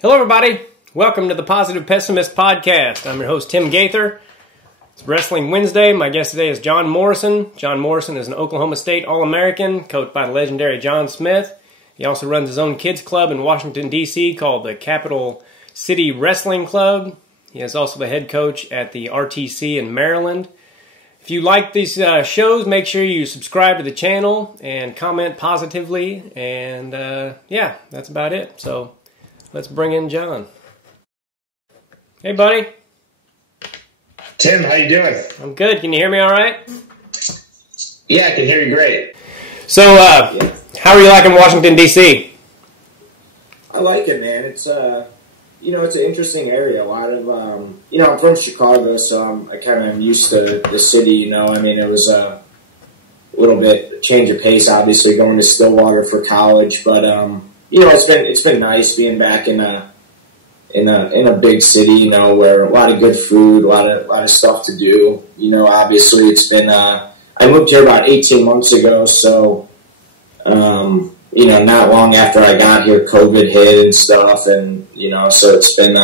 Hello, everybody. Welcome to the Positive Pessimist Podcast. I'm your host, Tim Gaither. It's Wrestling Wednesday. My guest today is Jon Morrison. Jon Morrison is an Oklahoma State All-American, coached by the legendary John Smith. He also runs his own kids club in Washington, D.C. called the Capital City Wrestling Club. He is also the head coach at the RTC in Maryland. If you like these shows, make sure you subscribe to the channel and comment positively. And yeah, that's about it. So let's bring in Jon. Hey, buddy. Tim, how you doing? I'm good. Can you hear me all right? Yeah, I can hear you great. So, how are you liking Washington, D.C.? I like it, man. It's it's an interesting area. A lot of I'm from Chicago, so I kind of am used to the city. I mean, it was a little bit change of pace, obviously going to Stillwater for college, but it's been nice being back in a big city, where a lot of good food, a lot of stuff to do. Obviously it's been I moved here about 18 months ago, so not long after I got here, COVID hit and stuff, and so it's been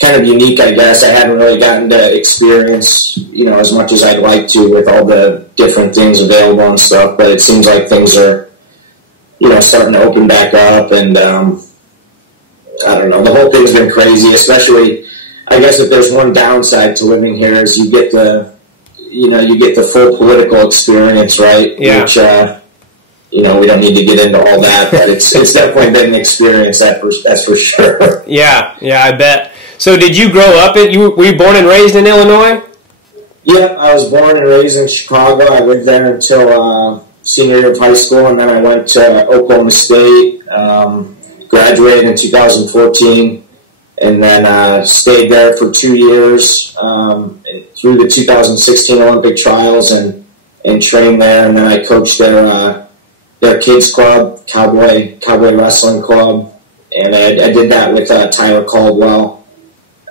kind of unique, I guess. I hadn't really gotten to experience as much as I'd like to with all the different things available and stuff, but it seems like things are starting to open back up, and I don't know, the whole thing's been crazy, especially, I guess if there's one downside to living here is you get the full political experience, right? Yeah. Which, we don't need to get into all that, but it's definitely been an experience, that's for sure. Yeah, I bet. So did you grow up were you born and raised in Illinois? Yeah, I was born and raised in Chicago. I lived there until senior year of high school, and then I went to Oklahoma State, graduated in 2014, and then stayed there for 2 years through the 2016 Olympic trials and trained there, and then I coached their kids club, Cowboy Wrestling Club, and I did that with Tyler Caldwell.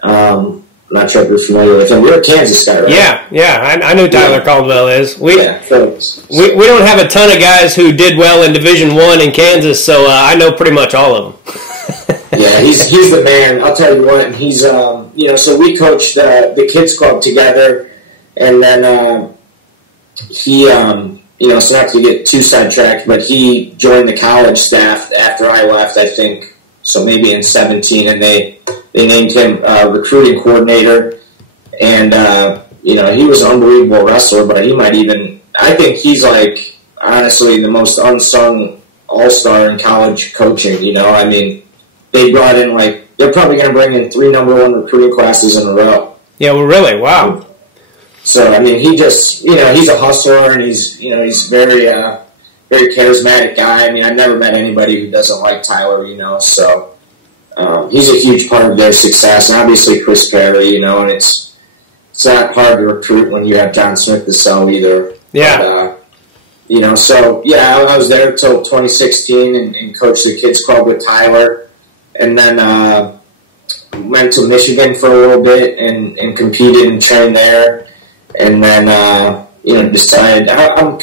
I'm not sure if you're familiar with him. You're a Kansas guy, right? Yeah, I know Tyler Caldwell is. We don't have a ton of guys who did well in Division I in Kansas, so I know pretty much all of them. Yeah, he's the man. I'll tell you what. And he's so we coached the kids club together, and then he so not to get too sidetracked, but he joined the college staff after I left, I think. So maybe in 2017, and they named him recruiting coordinator, and he was an unbelievable wrestler, but I think he's like honestly the most unsung all-star in college coaching. I mean, they brought in they're probably going to bring in 3 number 1 recruiting classes in a row. Yeah, well, really, wow. So I mean, he just he's a hustler, and he's very very charismatic guy. I mean, I've never met anybody who doesn't like Tyler. So. He's a huge part of their success, and obviously Chris Perry, and it's not hard to recruit when you have John Smith to sell either. Yeah. But, so, yeah, I was there until 2016 and coached the kids club with Tyler, and then went to Michigan for a little bit and competed and trained there, and then, decided I'm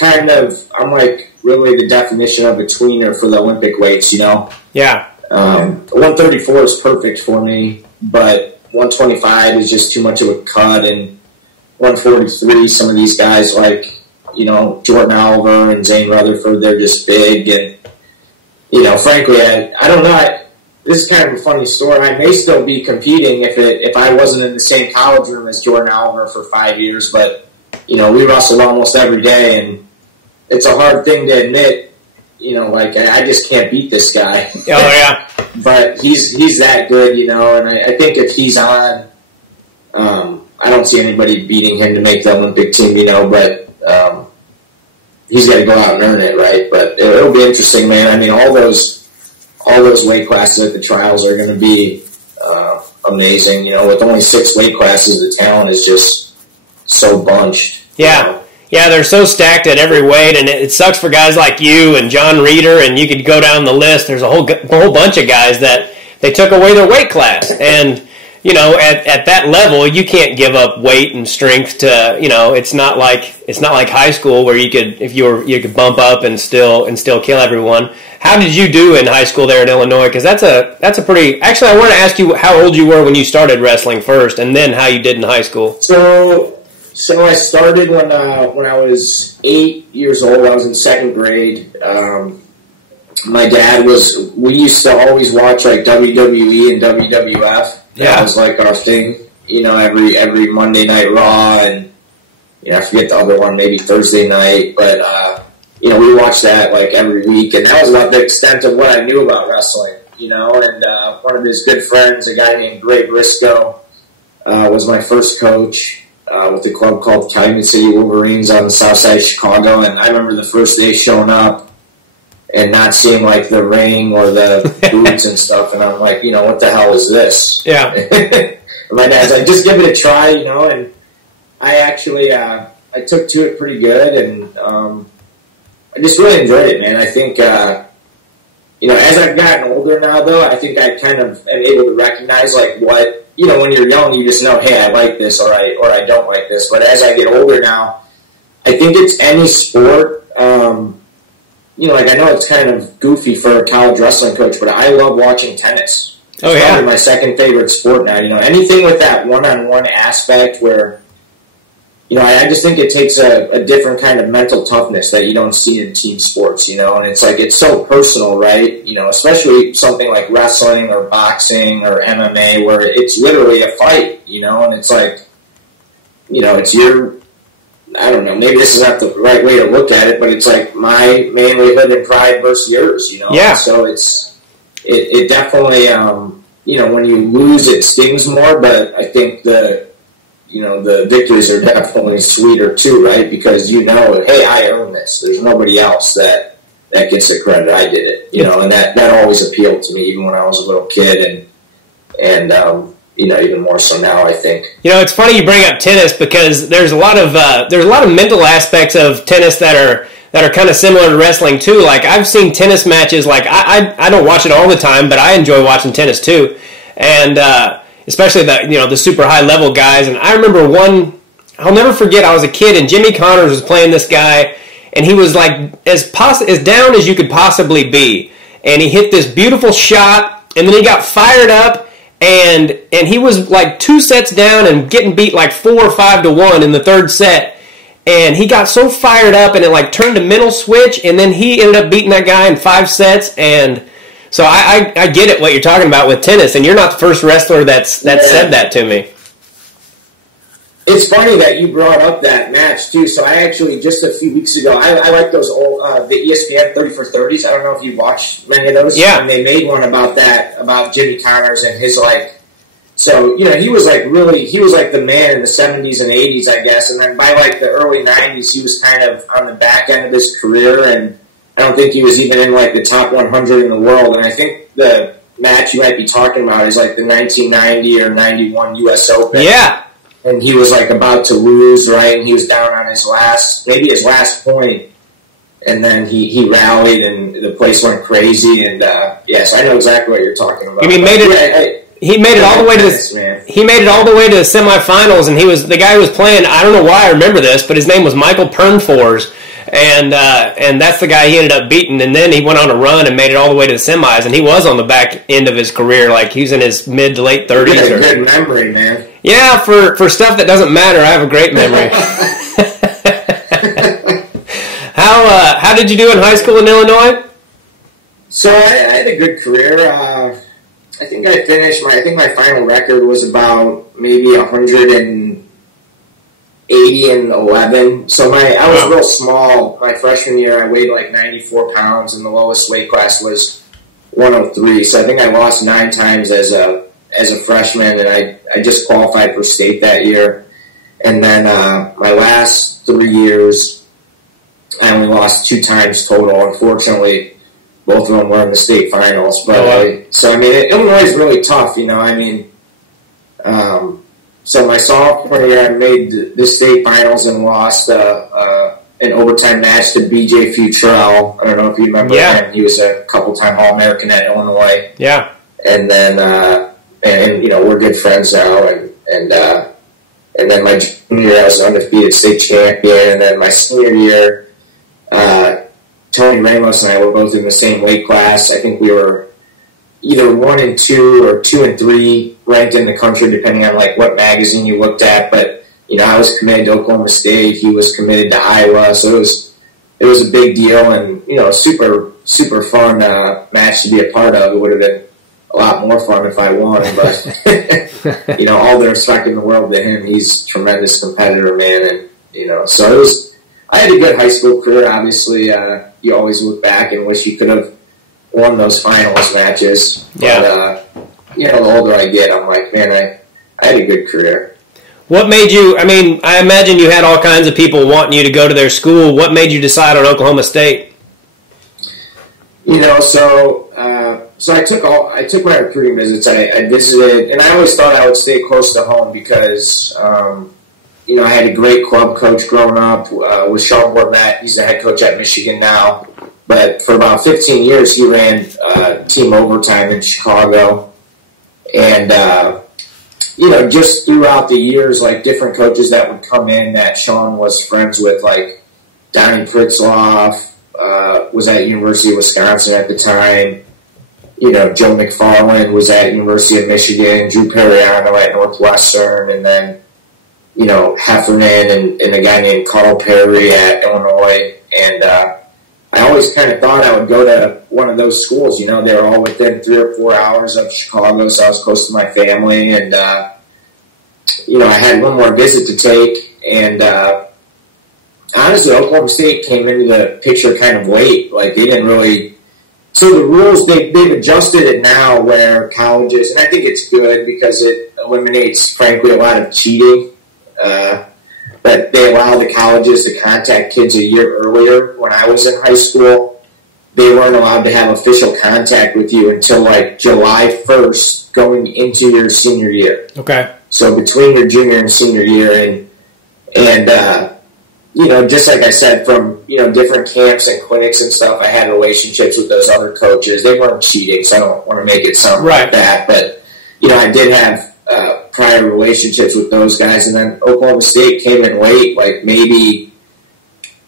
like really the definition of a tweener for the Olympic weights, Yeah. 134 is perfect for me, but 125 is just too much of a cut, and 143, some of these guys like, Jordan Oliver and Zane Rutherford, they're just big, and, frankly, I don't know, this is kind of a funny story. I may still be competing if I wasn't in the same college room as Jordan Oliver for 5 years, but, we wrestled almost every day, and it's a hard thing to admit. I just can't beat this guy. Oh, yeah. But he's that good, and I think if he's on, I don't see anybody beating him to make the Olympic team, but he's got to go out and earn it, right? But it'll be interesting, man. I mean, all those weight classes at the trials are going to be amazing. With only 6 weight classes, the talent is just so bunched. Yeah. Yeah, they're so stacked at every weight, and it sucks for guys like you and John Reeder, and you could go down the list. There's a whole bunch of guys that they took away their weight class, and at that level, you can't give up weight and strength to, it's not like high school where you could bump up and still kill everyone. How did you do in high school there in Illinois? Because that's a pretty. Actually, I want to ask you how old you were when you started wrestling first, and then how you did in high school. So I started when I was 8 years old. I was in second grade. My dad we used to always watch like WWE and WWF. That was like our thing, every Monday Night Raw, and I forget the other one, maybe Thursday night, but we watched that like every week, and that was about the extent of what I knew about wrestling, and one of his good friends, a guy named Ray Briscoe, was my first coach with a club called Calumet City Wolverines on the south side of Chicago, and I remember the first day showing up and not seeing like the ring or the boots and stuff, and I'm like, what the hell is this? Yeah. My dad's like, just give it a try, and I actually I took to it pretty good, and I just really enjoyed it, man. I think as I've gotten older now, though, I think I kind of am able to recognize like what when you're young, you just know, hey, I like this or I don't like this. But as I get older now, I think it's any sport. Like I know it's kind of goofy for a college wrestling coach, but I love watching tennis. Oh, it's yeah. probably my second favorite sport now. Anything with that one-on-one aspect where, I just think it takes a different kind of mental toughness that you don't see in team sports, and it's like, it's so personal, right? Especially something like wrestling or boxing or MMA where it's literally a fight, and it's like, it's your, I don't know, maybe this is not the right way to look at it, but it's like my manlyhood and pride versus yours, Yeah. So it definitely, when you lose, it stings more, but I think the victories are definitely sweeter too, right? Because hey, I earned this. There's nobody else that gets the credit. I did it, and that always appealed to me, even when I was a little kid, and even more so now, I think. It's funny you bring up tennis because there's a lot of mental aspects of tennis that are kind of similar to wrestling too. Like I've seen tennis matches. Like I don't watch it all the time, but I enjoy watching tennis too, and especially the super high level guys. And I remember one. I'll never forget. I was a kid and Jimmy Connors was playing this guy, and he was like as down as you could possibly be, and he hit this beautiful shot, and then he got fired up. And he was like 2 sets down and getting beat like 4 or 5 to 1 in the third set. And he got so fired up and it like turned a mental switch. And then he ended up beating that guy in 5 sets. And so I get it what you're talking about with tennis. And you're not the first wrestler that's said that to me. It's funny that you brought up that match too. So I actually just a few weeks ago, I like those old the ESPN 30 for 30s. I don't know if you watched many of those. Yeah. And they made one about Jimmy Connors and his like. So he was like the man in the 70s and 80s, I guess. And then by like the early 90s, he was kind of on the back end of his career, and I don't think he was even in like the top 100 in the world. And I think the match you might be talking about is like the 1990 or 91 U.S. Open. Yeah. And he was like about to lose, right? And he was down on his last point. And then he rallied and the place went crazy. And yes, I know exactly what you're talking about. I mean, he made it all the way to the semifinals, and he was the guy who was playing. I don't know why I remember this, but his name was Michael Pernfors, and that's the guy he ended up beating. And then he went on a run and made it all the way to the semis, and he was on the back end of his career, like he was in his mid to late 30s. You got a good memory, man. Yeah, for stuff that doesn't matter, I have a great memory. How did you do in high school in Illinois? So I had a good career. I think I finished my final record was about maybe 180 and 11. So I was real small. My freshman year, I weighed like 94 pounds, and the lowest weight class was 103. So I think I lost 9 times as a freshman, and I just qualified for state that year. And then my last 3 years, I only lost 2 times total. Unfortunately, both of them were in the state finals. But Illinois is really tough, so my sophomore year, I made the state finals and lost an overtime match to BJ Futrell. I don't know if you remember him. He was a couple-time All-American at Illinois. Yeah. And then and we're good friends now, and then my junior year I was an undefeated state champion, and then my senior year, Tony Ramos and I were both in the same weight class. I think we were either 1 and 2 or 2 and 3 ranked in the country, depending on like what magazine you looked at. But I was committed to Oklahoma State. He was committed to Iowa, so it was a big deal, and super fun match to be a part of. It would have been a lot more fun if I won, but all the respect in the world to him. He's a tremendous competitor, man, and so it was. I had a good high school career. Obviously, you always look back and wish you could have won those finals matches. Yeah. But the older I get, I'm like, man, I had a good career. What made you? I mean, I imagine you had all kinds of people wanting you to go to their school. What made you decide on Oklahoma State? So I took my recruiting visits. I visited, and I always thought I would stay close to home because I had a great club coach growing up with Sean Bornett. He's the head coach at Michigan now, but for about 15 years he ran team overtime in Chicago, and just throughout the years, like different coaches that would come in that Sean was friends with, like Donnie Pritzloff. Was at University of Wisconsin at the time. Joe McFarland was at University of Michigan, Drew Periano at Northwestern, and then, Heffernan and a guy named Carl Perry at Illinois. And I always kind of thought I would go to one of those schools. They were all within 3 or 4 hours of Chicago, so I was close to my family. And, I had one more visit to take, and honestly, Oklahoma State came into the picture kind of late. Like, they didn't really... So the rules, they've adjusted it now where colleges... And I think it's good because it eliminates, frankly, a lot of cheating. But they allow the colleges to contact kids a year earlier. When I was in high school, they weren't allowed to have official contact with you until, like, July 1st going into your senior year. Okay. So between your junior and senior year, and just like I said, from, different camps and clinics and stuff, I had relationships with those other coaches. They weren't cheating, so I don't want to make it sound like that. But, I did have prior relationships with those guys. And then Oklahoma State came in late, like maybe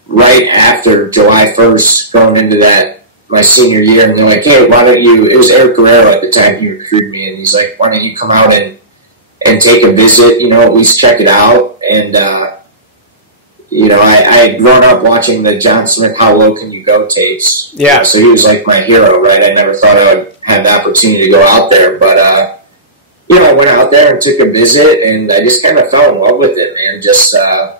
right after July 1st, going into my senior year. And they're like, hey, why don't you, it was Eric Guerrero at the time he recruited me. And he's like, why don't you come out and take a visit, at least check it out. And, I had grown up watching the John Smith How Low Can You Go tapes. Yeah. So he was like my hero, right? I never thought I would have the opportunity to go out there. But, I went out there and took a visit, and I just kind of fell in love with it, man. Just, how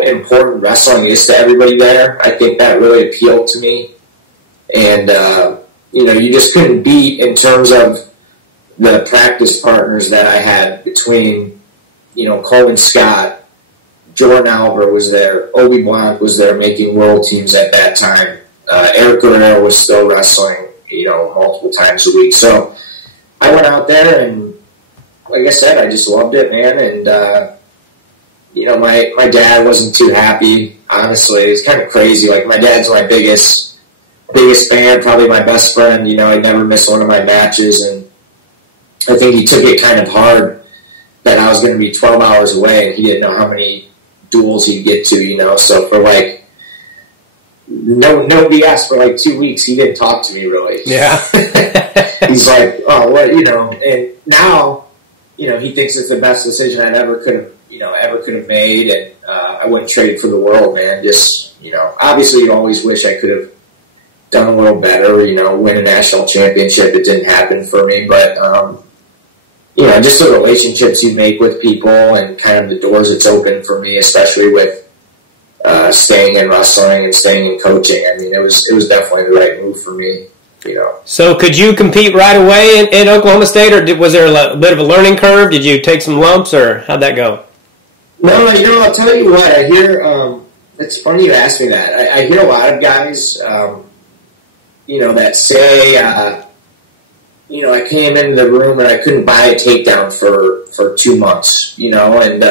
important wrestling is to everybody there. I think that really appealed to me. And, you just couldn't beat in terms of the practice partners that I had between, Coleman Scott, Jordan Albert was there, Obi Blanc was there making world teams at that time. Eric Guerrero was still wrestling, multiple times a week. So I went out there, and like I said, I just loved it, man. And, my dad wasn't too happy, honestly. It's kind of crazy. Like, my dad's my biggest fan, probably my best friend. I'd never miss one of my matches, and I think he took it kind of hard that I was going to be 12 hours away, and he didn't know how many duels he'd get to, so for like no BS, for like 2 weeks he didn't talk to me really. Yeah. He's like, oh, what, and now, he thinks it's the best decision I ever could have made, and I wouldn't trade it for the world, man. Just, obviously you always wish I could have done a little better, win a national championship. It didn't happen for me, but just the relationships you make with people and kind of the doors it's opened for me, especially with staying in wrestling and staying in coaching. I mean, it was definitely the right move for me. So could you compete right away in Oklahoma State, or was there a bit of a learning curve? Did you take some lumps, or how'd that go? No, I'll tell you what. I hear, it's funny you ask me that. I hear a lot of guys, that say, I came into the room and I couldn't buy a takedown for 2 months, and,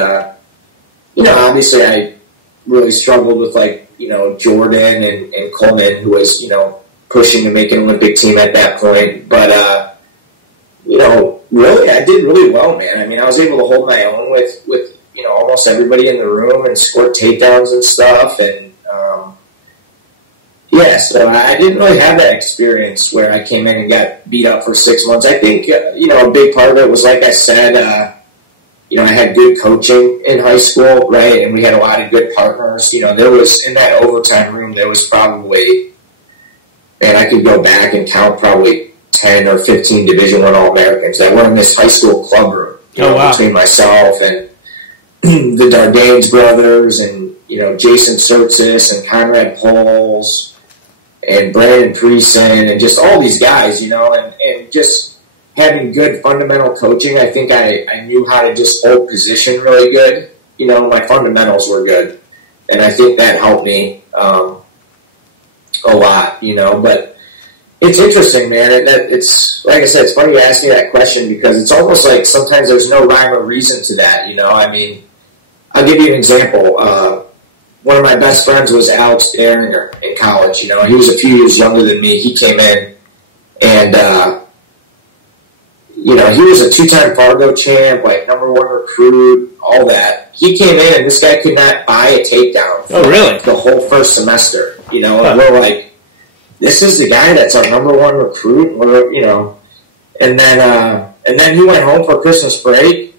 obviously I really struggled with, Jordan and Coleman, who was, pushing to make an Olympic team at that point. But, really, I did really well, man. I mean, I was able to hold my own with almost everybody in the room and score takedowns and stuff. And, so I didn't really have that experience where I came in and got beat up for 6 months. I think, a big part of it was, like I said, I had good coaching in high school, right? And we had a lot of good partners. There was, in that overtime room, there was probably, man, I could go back and count probably 10 or 15 Division I All-Americans that were in this high school club room. Between myself and the Dardanes brothers and, Jason Surtsis and Conrad Poles and Brandon Preeson and just all these guys, and just having good fundamental coaching. I think I knew how to just hold position really good. My fundamentals were good. And I think that helped me a lot, but it's interesting, man. It's like I said, it's funny you ask me that question because it's almost like sometimes there's no rhyme or reason to that. I mean, I'll give you an example. One of my best friends was Alex Derringer in college. He was a few years younger than me. He came in and, he was a 2-time Fargo champ, like #1 recruit, all that. He came in and this guy could not buy a takedown. Oh, really? The whole first semester, and we're like, this is the guy that's our #1 recruit, and then he went home for Christmas break,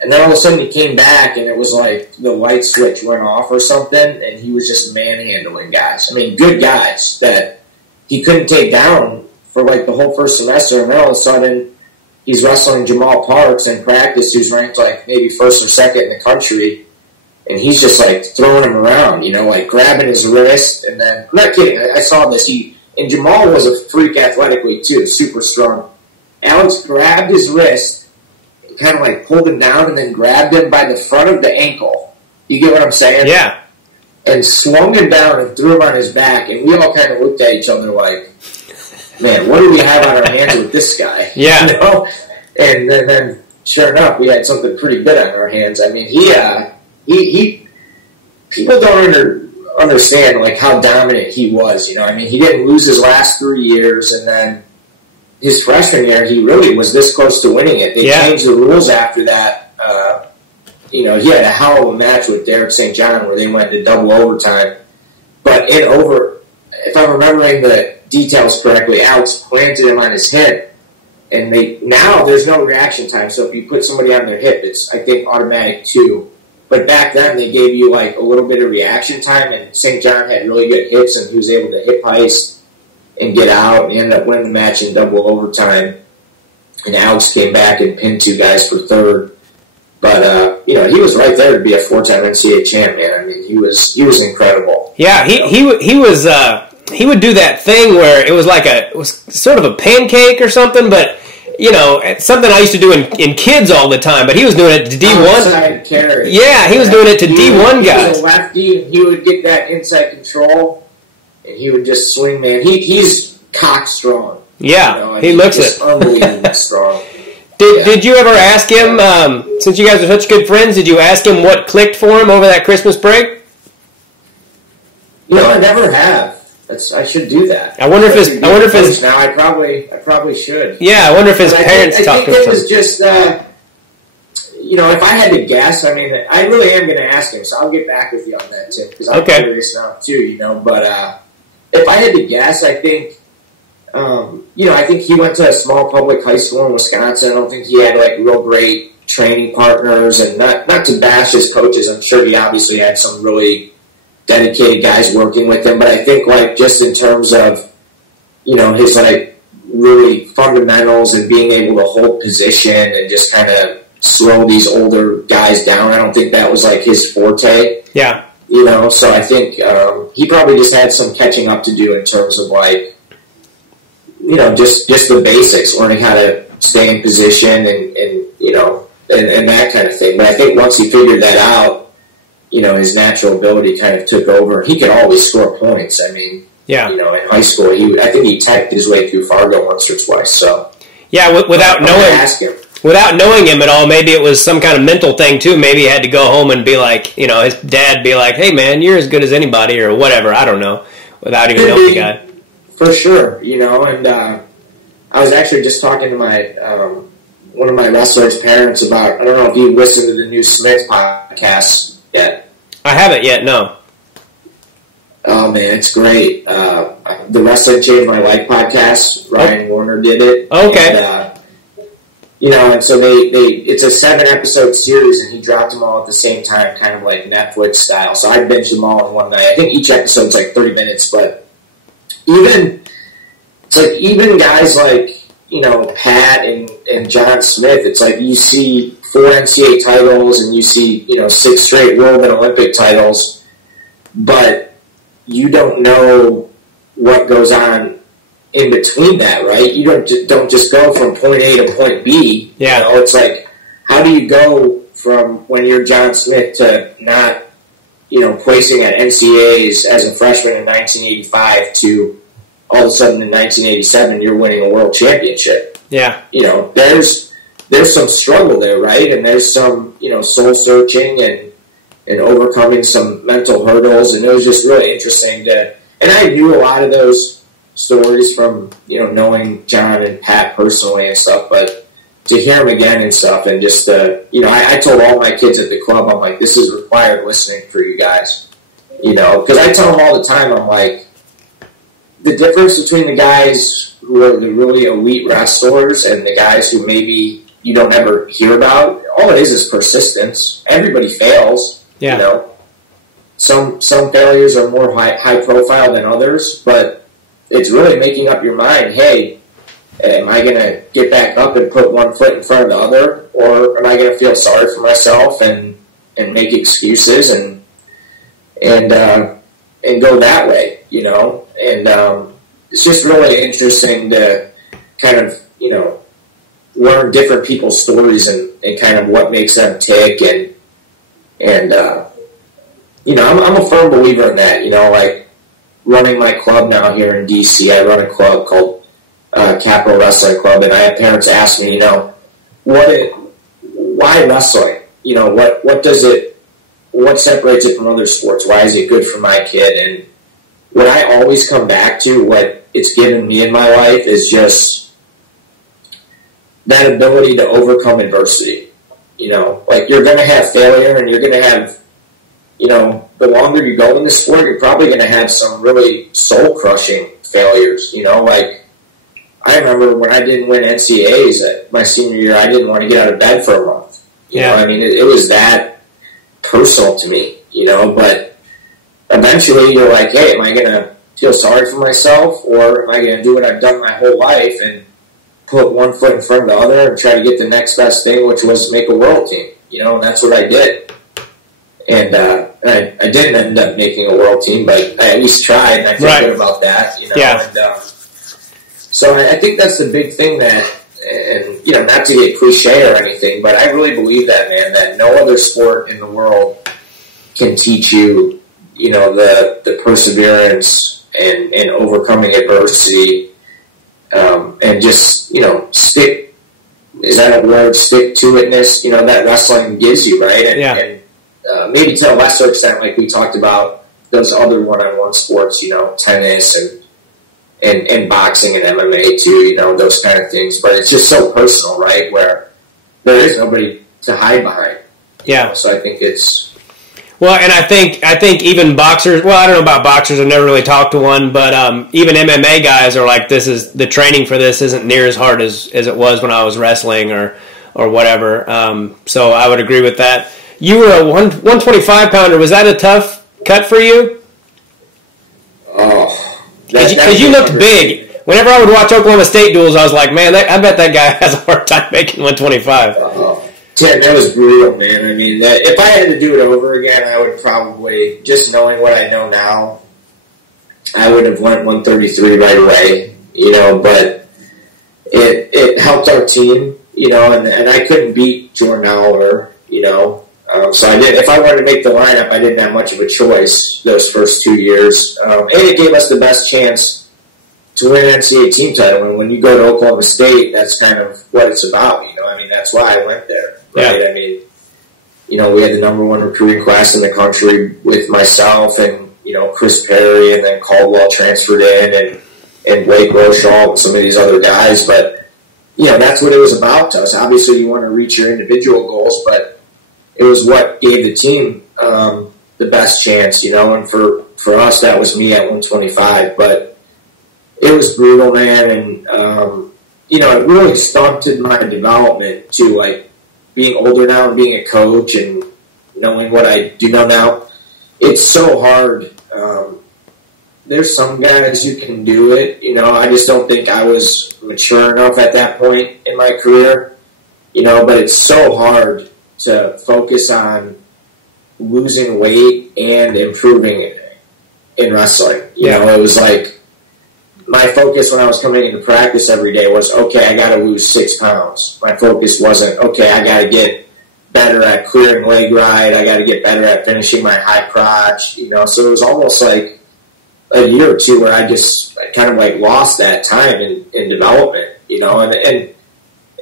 and then all of a sudden he came back, and it was like the light switch went off or something, and he was just manhandling guys. I mean, good guys that he couldn't take down for like the whole first semester, and then all of a sudden he's wrestling Jamal Parks in practice, who's ranked like maybe first or second in the country, and he's just like throwing him around, like grabbing his wrist, and then, I'm not kidding, I saw this, and Jamal was a freak athletically too, super strong. Alex grabbed his wrist, kind of like pulled him down, and then grabbed him by the front of the ankle. You get what I'm saying? Yeah. And swung him down and threw him on his back, and we all kind of looked at each other like, man, what do we have on our hands with this guy? Yeah. And then sure enough, we had something pretty good on our hands. I mean, he people don't understand like how dominant he was. I mean, he didn't lose his last 3 years, and then his freshman year, he really was this close to winning it. They changed the rules after that. He had a hell of a match with Derek St. John where they went to double overtime. But if I'm remembering the details correctly, Alex planted him on his hip, and now there's no reaction time. So if you put somebody on their hip, it's, I think, automatic 2. But back then they gave you like a little bit of reaction time, and St. John had really good hips, and he was able to hip heist and get out, and ended up winning the match in double overtime. And Alex came back and pinned 2 guys for third. But he was right there to be a 4-time NCAA champ, man. I mean, he was incredible. Yeah, he was. He would do that thing where it was sort of a pancake or something, but it's something I used to do in kids all the time. But he was doing it to D1. Outside carry. Yeah, he was doing it to D1 guys. He was a lefty, and he would get that inside control, and he would just swing, man. He's cock strong. Yeah, he looks it. Unbelievably strong. Did you ever ask him, since you guys are such good friends, did you ask him what clicked for him over that Christmas break? I never have. I should do that. I wonder if his now I probably should. Yeah, I wonder if his parents talked to him. I think it was just if I had to guess, I mean, I really am going to ask him, so I'll get back with you on that too, because I'm curious now too. But if I had to guess, I think I think he went to a small public high school in Wisconsin. I don't think he had like real great training partners, and not to bash his coaches. I'm sure he obviously had some really dedicated guys working with him, but I think like just in terms of his like really fundamentals and being able to hold position and just kind of slow these older guys down, I don't think that was like his forte. Yeah. So I think he probably just had some catching up to do in terms of like just the basics, learning how to stay in position and that kind of thing. But I think once he figured that out, his natural ability kind of took over. He could always score points. I mean, in high school, I think he typed his way through Fargo once or twice. So without knowing him at all, maybe it was some kind of mental thing too. Maybe he had to go home and be like, his dad be like, "Hey man, you're as good as anybody," or whatever. I don't know, without even knowing the guy. For sure, and I was actually just talking to my one of my wrestlers' parents about, I don't know if you listened to the new Smith podcast yet. I haven't yet, no. Oh, man, it's great. The Wrestling Changed My Life podcast, Ryan Warner did it. Okay. And, and so it's a 7-episode series, and he dropped them all at the same time, kind of like Netflix style. So I binged them all in one night. I think each episode's like 30 minutes, but even guys like, Pat and John Smith, it's like you see 4 NCAA titles and you see, 6 straight world and Olympic titles, but you don't know what goes on in between that, right? You don't just go from point A to point B. Yeah. It's like, how do you go from when you're John Smith to not, placing at NCAAs as a freshman in 1985 to all of a sudden in 1987 you're winning a world championship? Yeah. There's some struggle there, right? And there's some, soul searching and overcoming some mental hurdles, and it was just really interesting and I knew a lot of those stories from, knowing John and Pat personally and stuff, but to hear them again and stuff, and just, I told all my kids at the club, I'm like, this is required listening for you guys, because I tell them all the time, I'm like, the difference between the guys who are the really elite wrestlers and the guys who maybe you don't ever hear about, all it is persistence. Everybody fails. Yeah. Some failures are more high profile than others, but it's really making up your mind, hey, am I going to get back up and put one foot in front of the other, or am I going to feel sorry for myself and make excuses and go that way, And it's just really interesting to kind of, learn different people's stories and kind of what makes them tick. And I'm a firm believer in that, like running my club now here in D.C. I run a club called Capital Wrestling Club, and I have parents ask me, why wrestling? What separates it from other sports? Why is it good for my kid? And what I always come back to, what it's given me in my life, is just that ability to overcome adversity. Like you're going to have failure, and you're going to have, the longer you go in this sport, you're probably going to have some really soul-crushing failures. Like I remember when I didn't win NCAAs at my senior year, I didn't want to get out of bed for a month. It was that personal to me, but eventually you're like, hey, am I going to feel sorry for myself, or am I going to do what I've done my whole life and put one foot in front of the other and try to get the next best thing, which was make a world team, and that's what I did. And I didn't end up making a world team, but I at least tried, and I feel good about that, Yeah. And so I think that's the big thing that, and not to get cliche or anything, but I really believe that, man, that no other sport in the world can teach you, the perseverance and overcoming adversity, and just, stick, is that a word, stick-to-itness, that wrestling gives you, right? And maybe to a lesser extent, like we talked about, those other one-on-one sports, tennis and boxing and MMA too, those kind of things. But it's just so personal, right, where there is nobody to hide behind. Yeah. So I think it's... Well, and I think even boxers, well, I don't know about boxers, I've never really talked to one, but even MMA guys are like, the training for this isn't near as hard as it was when I was wrestling or whatever. So I would agree with that. You were a 125-pounder. Was that a tough cut for you? Oh. Because you looked big. Whenever I would watch Oklahoma State duels, I was like, man, I bet that guy has a hard time making 125. Yeah, that was brutal, man. I mean, if I had to do it over again, I would probably, just knowing what I know now, I would have went 133 right away, but it helped our team, and I couldn't beat Jordan Aller, so I did. If I wanted to make the lineup, I didn't have much of a choice those first 2 years, and it gave us the best chance to win an NCAA team title. And when you go to Oklahoma State, that's kind of what it's about, that's why I went there, right? Yeah. I mean, we had the number 1 recruiting class in the country with myself and, Chris Perry, and then Caldwell transferred in, and and Blake Rochelle and some of these other guys. But, that's what it was about to us. Obviously, you want to reach your individual goals, but it was what gave the team the best chance, and for us, that was me at 125. But it was brutal, man, and, it really stunted my development to, like, being older now and being a coach and knowing what I do know now. It's so hard. There's some guys who can do it, I just don't think I was mature enough at that point in my career, but it's so hard to focus on losing weight and improving in wrestling. It was like my focus when I was coming into practice every day was, okay, I got to lose 6 pounds. My focus wasn't, okay, I got to get better at clearing leg ride. I got to get better at finishing my high crotch, So it was almost like a year or two where I kind of like lost that time in development, and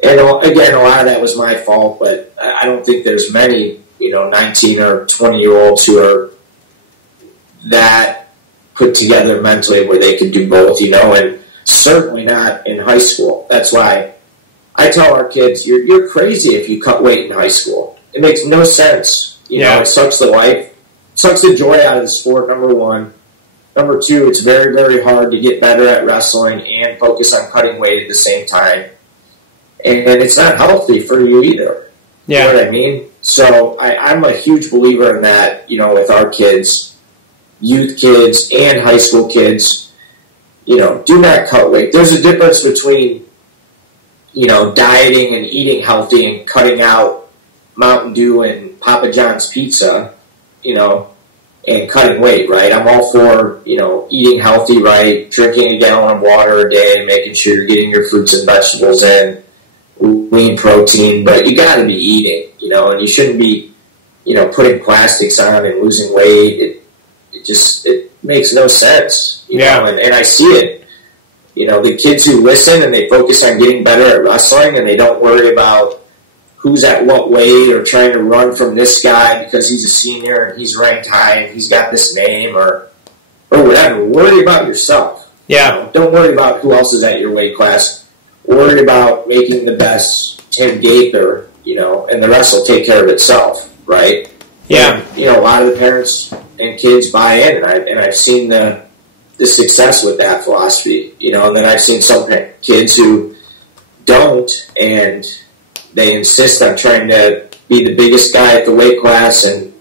again, a lot of that was my fault, but I don't think there's many, 19 or 20-year-olds who are that put together mentally where they could do both, and certainly not in high school. That's why I tell our kids, you're crazy if you cut weight in high school. It makes no sense. It sucks the life, sucks the joy out of the sport, number one. Number two, it's very, very hard to get better at wrestling and focus on cutting weight at the same time. And it's not healthy for you either. Yeah. You know what I mean? So I'm a huge believer in that, with our kids, youth kids and high school kids, do not cut weight. There's a difference between, dieting and eating healthy and cutting out Mountain Dew and Papa John's pizza, and cutting weight, right? I'm all for, eating healthy, right? Drinking a gallon of water a day, making sure you're getting your fruits and vegetables in, lean protein, but you got to be eating, and you shouldn't be, putting plastics on and losing weight. It makes no sense, know, and I see it. The kids who listen and they focus on getting better at wrestling and they don't worry about who's at what weight or trying to run from this guy because he's a senior and he's ranked high and he's got this name or whatever. Worry about yourself. Yeah. Don't worry about who else is at your weight class. Worry about making the best Tim Gaither, and the rest will take care of itself, right? Yeah. And, a lot of the parents and kids buy in, and I've seen the success with that philosophy, and then I've seen some kids who don't, and they insist on trying to be the biggest guy at the weight class and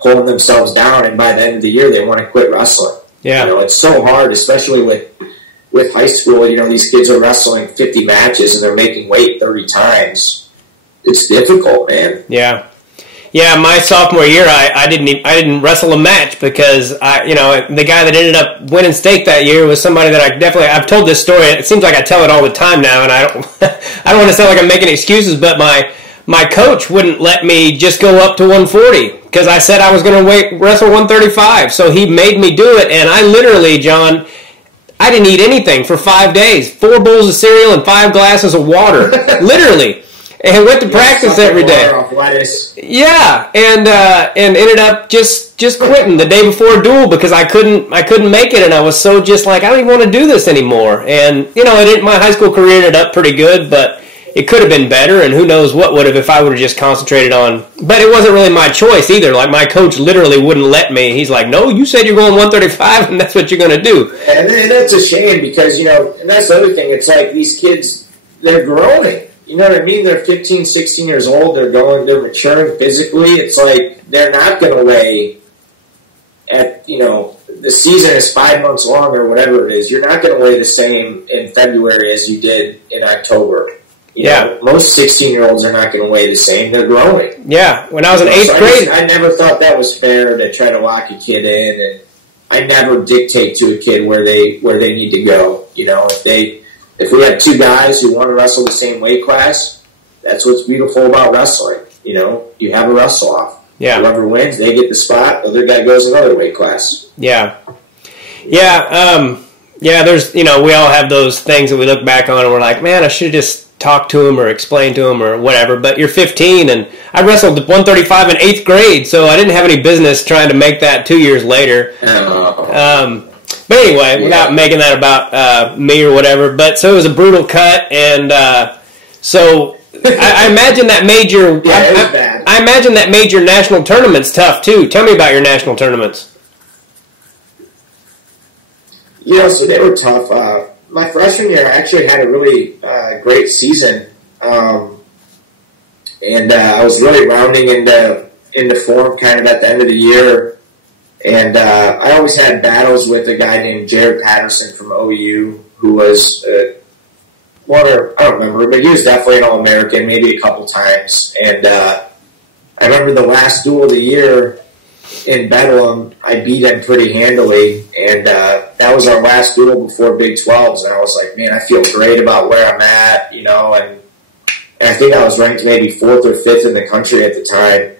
pulling themselves down, and by the end of the year, they want to quit wrestling. Yeah. It's so hard, especially with high school. These kids are wrestling 50 matches and they're making weight 30 times. It's difficult, man. Yeah. Yeah, my sophomore year, I didn't wrestle a match because the guy that ended up winning state that year was somebody that I've told this story. It seems like I tell it all the time now, and I don't I don't want to sound like I'm making excuses, but my coach wouldn't let me just go up to 140 because I said I was going to wrestle 135. So he made me do it, and I literally, John, I didn't eat anything for 5 days. 4 bowls of cereal and 5 glasses of water, literally. And went to practice every day. Yeah, and ended up just quitting the day before a duel because I couldn't make it, and I was so just like I don't even want to do this anymore. And my high school career ended up pretty good, but it could have been better, and who knows what would have if I would have just concentrated on. But it wasn't really my choice either. Like my coach literally wouldn't let me. He's like, "No, you said you're going 135, and that's what you're going to do." And that's a shame because and that's the other thing. It's like these kids, they're growing. You know what I mean? They're 15, 16 years old. They're maturing physically. It's like they're not going to weigh at, the season is 5 months long or whatever it is. You're not going to weigh the same in February as you did in October. You know, most 16-year-olds are not going to weigh the same. They're growing. Yeah. When I was in 8th grade. I never thought that was fair to try to lock a kid in. And I never dictate to a kid where they need to go. If we have 2 guys who want to wrestle the same weight class, that's what's beautiful about wrestling. You have a wrestle off. Yeah. Whoever wins, they get the spot. The other guy goes another weight class. Yeah. Yeah. There's, we all have those things that we look back on and we're like, man, I should have just talked to him or explained to him or whatever. But you're 15, and I wrestled 135 in 8th grade, so I didn't have any business trying to make that 2 years later. Oh. But anyway, without making that about me or whatever, but so it was a brutal cut, and so I imagine that made your it was bad. I imagine that made your national tournaments tough too. Tell me about your national tournaments. So they were tough. My freshman year, I actually had a really great season, and I was really rounding into form kind of at the end of the year. And I always had battles with a guy named Jared Patterson from OU, who was I don't remember, but he was definitely an All-American, maybe a couple times. And I remember the last duel of the year in Bedlam, I beat him pretty handily, and that was our last duel before Big 12s, and I was like, man, I feel great about where I'm at, and I think I was ranked maybe 4th or 5th in the country at the time,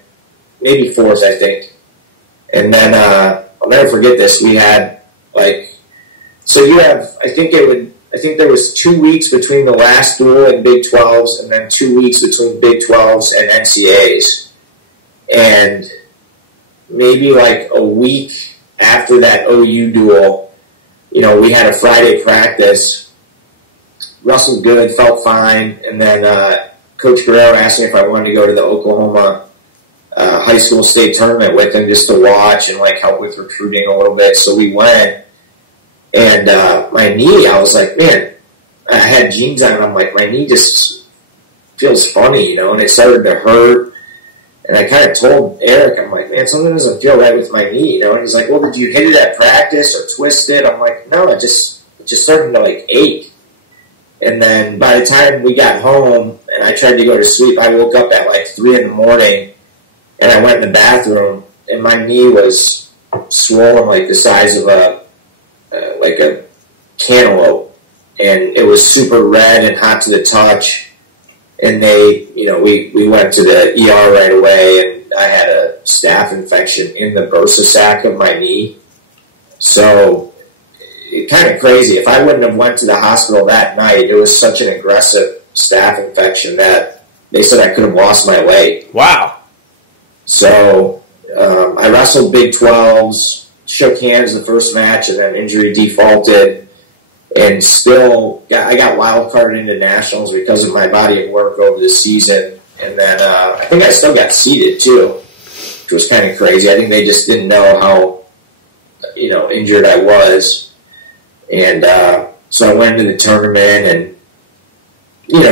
maybe 4th, I think. And then I'll never forget this. We had I think there was 2 weeks between the last duel in Big 12s, and then 2 weeks between Big 12s and NCAAs, and maybe like a week after that OU duel, we had a Friday practice. Wrestled good, felt fine, and then Coach Guerrero asked me if I wanted to go to the Oklahoma high school state tournament with him just to watch and help with recruiting a little bit. So we went, and my knee, I was like, man, I had jeans on, and I'm like, my knee just feels funny, and it started to hurt. And I kind of told Eric, I'm like, man, something doesn't feel right with my knee, And he's like, well, did you hit it at practice or twist it? I'm like, no, it just started to ache. And then by the time we got home and I tried to go to sleep, I woke up at 3 in the morning, and I went in the bathroom, and my knee was swollen the size of a cantaloupe, and it was super red and hot to the touch. And we went to the ER right away, and I had a staph infection in the bursa sac of my knee. So, kind of crazy. If I wouldn't have went to the hospital that night, it was such an aggressive staph infection that they said I could have lost my leg. Wow. So, I wrestled Big 12s, shook hands the first match, and then injury defaulted. And still, I got wild carded into nationals because of my body of work over the season. And then I think I still got seeded too, which was kind of crazy. I think they just didn't know how, injured I was. And so I went into the tournament, and,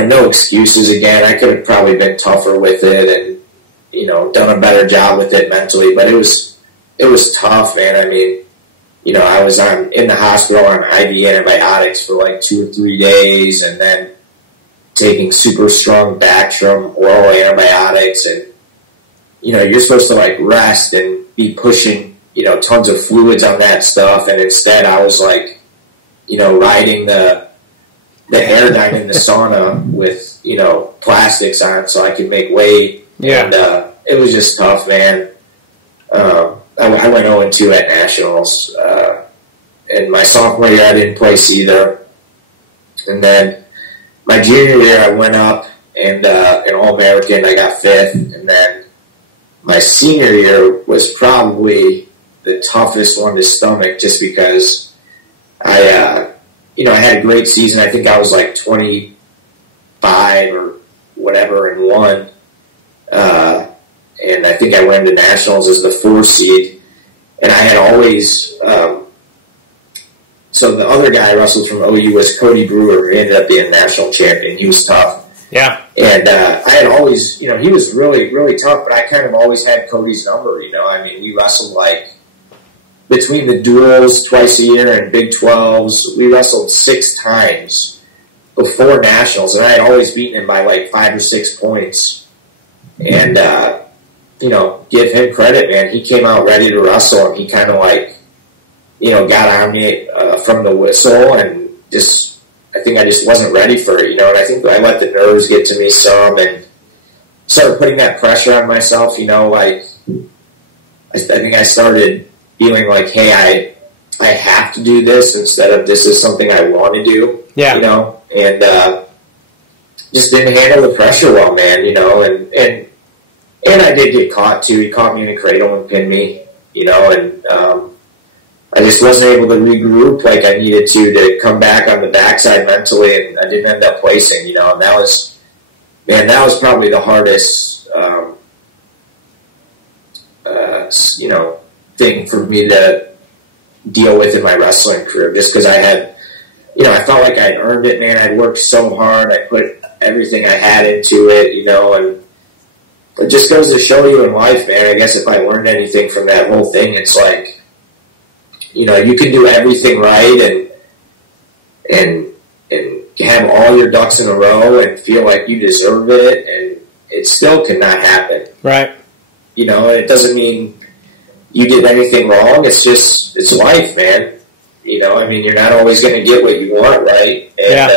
no excuses again. I could have probably been tougher with it and, done a better job with it mentally. But it was tough, man. I mean, I was in the hospital on IV antibiotics for 2 or 3 days, and then taking super strong Bactrim oral antibiotics, and you're supposed to rest and be pushing tons of fluids on that stuff, and instead I was riding the airdyne in the sauna with plastics on it so I could make weight. Yeah. And it was just tough, man. I went 0-2 at nationals, and my sophomore year I didn't place either. And then my junior year I went up, and an All-American, I got 5th. And then my senior year was probably the toughest one to stomach, just because I had a great season. I think I was 25 or whatever and won. And I think I went to nationals as the 4 seed. And I had always, so the other guy I wrestled from OU was Cody Brewer, who ended up being national champion. He was tough. Yeah. And I had always, he was really, really tough, but I kind of always had Cody's number, I mean, we wrestled between the duels twice a year and Big 12s, we wrestled 6 times before nationals, and I had always beaten him by 5 or 6 points. And, give him credit, man. He came out ready to wrestle, and he kind of got on me from the whistle, and I think I just wasn't ready for it, and I think I let the nerves get to me some, and started putting that pressure on myself, I think I started feeling hey, I have to do this instead of this is something I want to do, and just didn't handle the pressure well, man, and I did get caught too. He caught me in the cradle and pinned me, and I just wasn't able to regroup like I needed to come back on the backside mentally, and I didn't end up placing, and that was probably the hardest, thing for me to deal with in my wrestling career, just because I had, I felt like I'd earned it, man. I'd worked so hard. I put everything I had into it, and it just goes to show you in life, man. I guess if I learned anything from that whole thing, it's like, you can do everything right and have all your ducks in a row and feel like you deserve it, and it still cannot happen. Right. It doesn't mean you did anything wrong. It's just, it's life, man. You're not always going to get what you want, right? And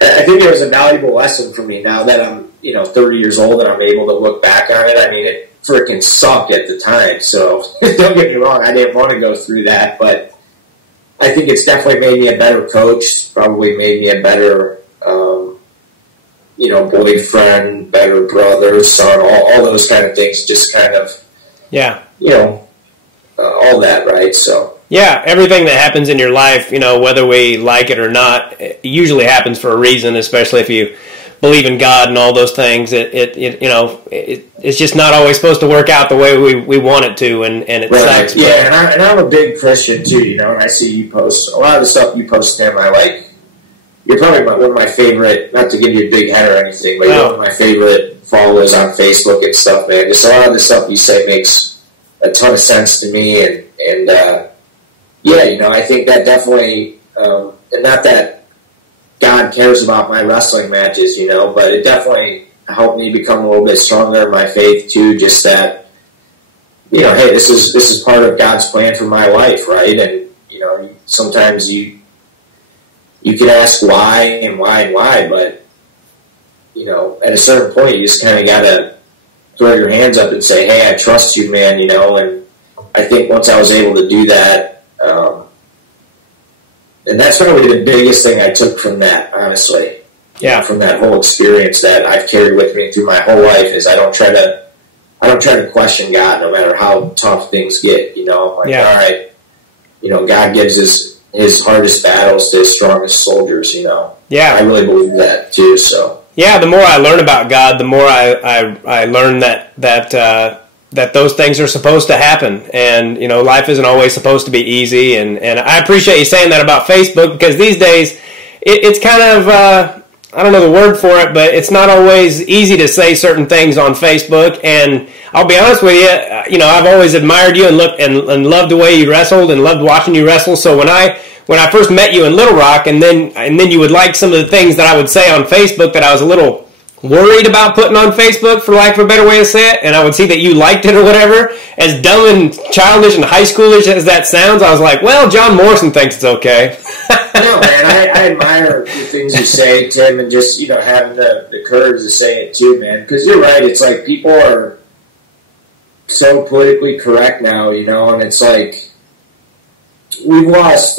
I think it was a valuable lesson for me now that I'm, 30 years old and I'm able to look back on it. It freaking sucked at the time. So don't get me wrong. I didn't want to go through that, but I think it's definitely made me a better coach. It's probably made me a better, boyfriend, better brother, son, all those kind of things. Just kind of, all that, right? So. Yeah, everything that happens in your life, whether we like it or not, it usually happens for a reason, especially if you believe in God and all those things. It's just not always supposed to work out the way we want it to, and it sucks. Yeah, and I'm a big Christian too, and I see you post a lot of the stuff you post, Tim. I like. You're probably one of my favorite, not to give you a big head or anything, but you're one of my favorite followers on Facebook and stuff, man. Just a lot of the stuff you say makes a ton of sense to me, and I think that definitely, and not that God cares about my wrestling matches, but it definitely helped me become a little bit stronger in my faith too. Just that, hey, this is part of God's plan for my life, right? And sometimes you can ask why and why, but at a certain point you just kind of got to throw your hands up and say, hey, I trust you, man. And I think once I was able to do that. And that's probably the biggest thing I took from that, honestly. Yeah. From that whole experience that I've carried with me through my whole life is I don't try to question God no matter how tough things get, all right, God gives his hardest battles to his strongest soldiers, Yeah. I really believe that too, so. Yeah, the more I learn about God, the more I learn that those things are supposed to happen, and life isn't always supposed to be easy, and I appreciate you saying that about Facebook, because these days it's kind of I don't know the word for it, but it's not always easy to say certain things on Facebook. And I'll be honest with you, I've always admired you and loved the way you wrestled and loved watching you wrestle. So when I first met you in Little Rock, and then you would like some of the things that I would say on Facebook that I was a little worried about putting on Facebook, for lack of a better way to say it, and I would see that you liked it or whatever, as dumb and childish and high schoolish as that sounds, I was like, well, Jon Morrison thinks it's okay. No, man, I admire the things you say, Tim, and just, having the courage to say it too, man, because you're right, it's like people are so politically correct now, and it's like, we've lost,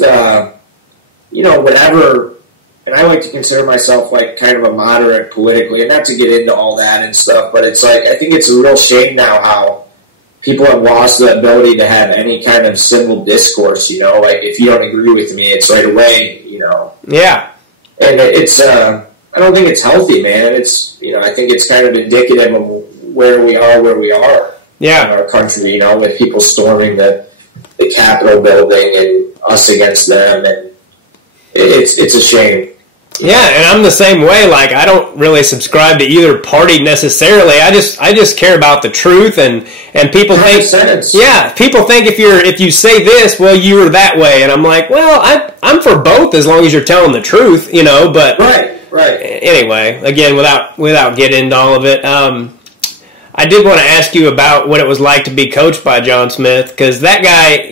whatever. And I like to consider myself like kind of a moderate politically, and not to get into all that and stuff, but it's like, I think it's a real shame now how people have lost the ability to have any kind of civil discourse, like if you don't agree with me, it's right away, Yeah. And it's, I don't think it's healthy, man. It's, I think it's kind of indicative of where we are. Yeah. In our country, with people storming the Capitol building and us against them, and it's a shame. Yeah, and I'm the same way. Like, I don't really subscribe to either party necessarily. I just care about the truth, and people think, people think if you say this, well, you're that way, and I'm like, well, I'm for both as long as you're telling the truth, But right. Anyway, again, without getting into all of it, I did want to ask you about what it was like to be coached by John Smith, because that guy,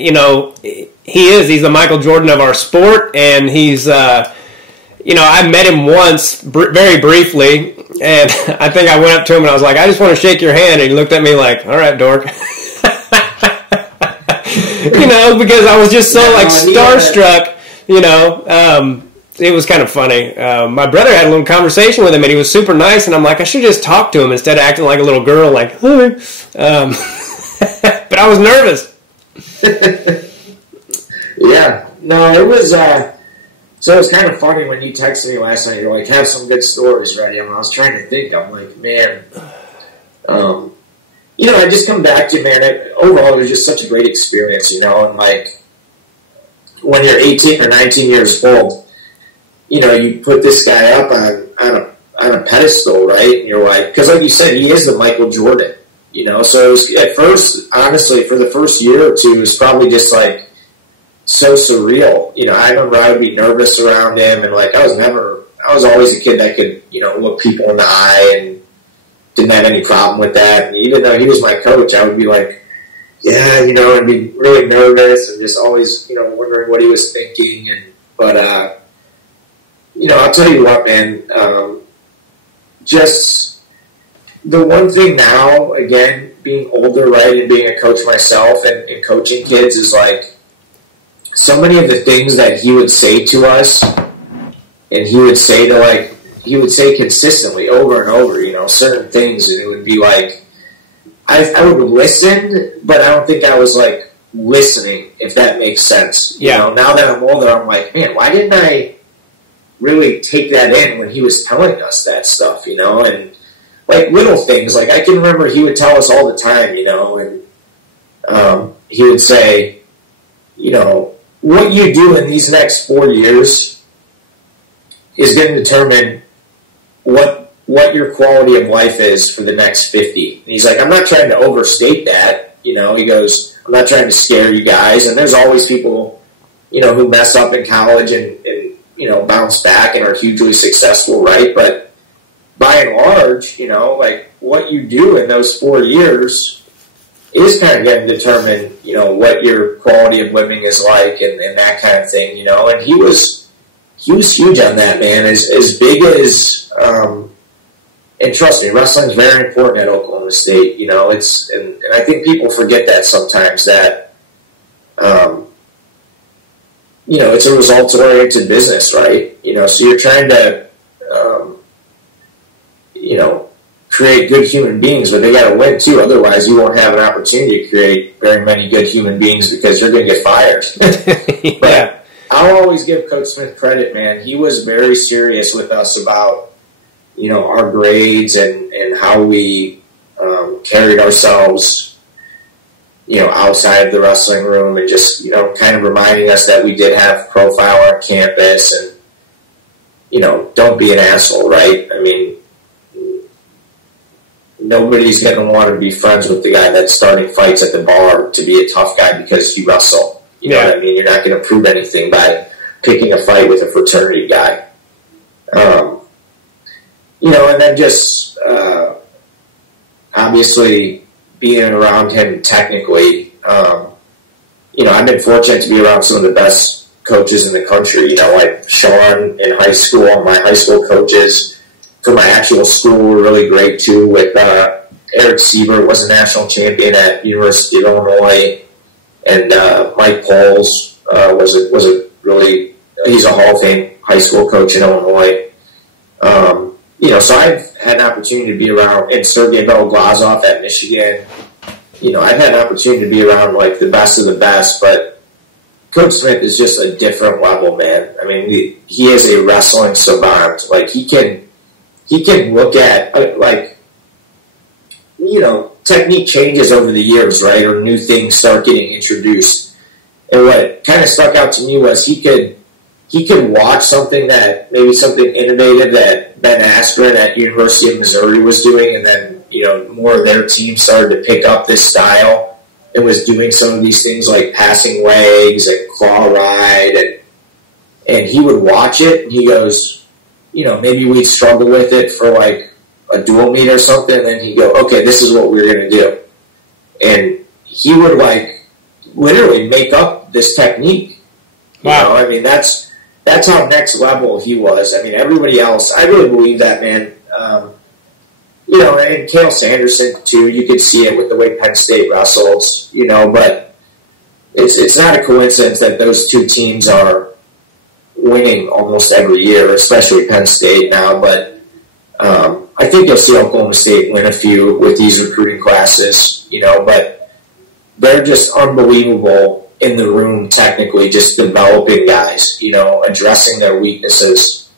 he's the Michael Jordan of our sport, and he's. I met him once, very briefly, and I think I went up to him and I was like, I just want to shake your hand, and he looked at me like, all right, dork. Because I was just so, starstruck, it was kind of funny. My brother had a little conversation with him, and he was super nice, and I'm like, I should just talk to him instead of acting like a little girl, like, hi. But I was nervous. Yeah. No, it was, so it was kind of funny when you texted me last night. You're like, have some good stories ready. I was trying to think. I'm like, man, I just come back to, man, overall, it was just such a great experience, and like, when you're 18 or 19 years old, you put this guy up on a pedestal, right? And you're like, because like you said, he is the Michael Jordan, so it was, at first, honestly, for the first year or two, it was probably just like so surreal. I remember I would be nervous around him, and like, I was always a kid that could, look people in the eye and didn't have any problem with that. And even though he was my coach, I would be like, yeah, I'd be really nervous and just always, wondering what he was thinking. But I'll tell you what, man, just the one thing now, again, being older, right, and being a coach myself and coaching kids is like, so many of the things that he would say to us, and he would say consistently over and over, certain things, and it would be like, I would listen, but I don't think I was like listening, if that makes sense. Yeah. Now that I'm older, I'm like, man, why didn't I really take that in when he was telling us that stuff, and like little things, like I can remember he would tell us all the time, and he would say, what you do in these next 4 years is going to determine what your quality of life is for the next 50. And he's like, I'm not trying to overstate that. He goes, I'm not trying to scare you guys. And there's always people, who mess up in college and bounce back and are hugely successful, right? But by and large, like what you do in those 4 years is kind of going to determine, what your quality of living is like and that kind of thing, And he was huge on that, man. As big as, and trust me, wrestling's very important at Oklahoma State. It's and I think people forget that sometimes that, it's a results-oriented business, right? So you're trying to, create good human beings, but they got to win too. Otherwise, you won't have an opportunity to create very many good human beings because you're going to get fired. Yeah. But I'll always give Coach Smith credit, man. He was very serious with us about, our grades and how we carried ourselves, outside of the wrestling room, and just, kind of reminding us that we did have profile on campus and, don't be an asshole, right? I mean, nobody's going to want to be friends with the guy that's starting fights at the bar to be a tough guy because you wrestle. You know what I mean? You're not going to prove anything by picking a fight with a fraternity guy. And then just obviously being around him technically, I've been fortunate to be around some of the best coaches in the country. Like Sean in high school, my high school coaches for my actual school were really great too. With Eric Siebert was a national champion at University of Illinois, and Mike Poles was a really, he's a Hall of Fame high school coach in Illinois. So I've had an opportunity to be around, and Sergei Beloglazov at Michigan. I've had an opportunity to be around like the best of the best, but Coach Smith is just a different level, man. I mean, he is a wrestling savant. Like he can look at technique changes over the years, right? Or new things start getting introduced. And what kind of stuck out to me was he could watch something innovative that Ben Askren at University of Missouri was doing, and then, more of their team started to pick up this style and was doing some of these things like passing legs and claw ride, and he would watch it and he goes, maybe we'd struggle with it for like a dual meet or something, and then he'd go, okay, this is what we're going to do. And he would like literally make up this technique. Wow. I mean, that's how next level he was. I mean, everybody else, I really believe that, man. And Cale Sanderson too, you could see it with the way Penn State wrestles, but it's not a coincidence that those two teams are winning almost every year, especially Penn State now. But I think you'll see Oklahoma State win a few with these recruiting classes, but they're just unbelievable in the room technically, just developing guys, you know, addressing their weaknesses.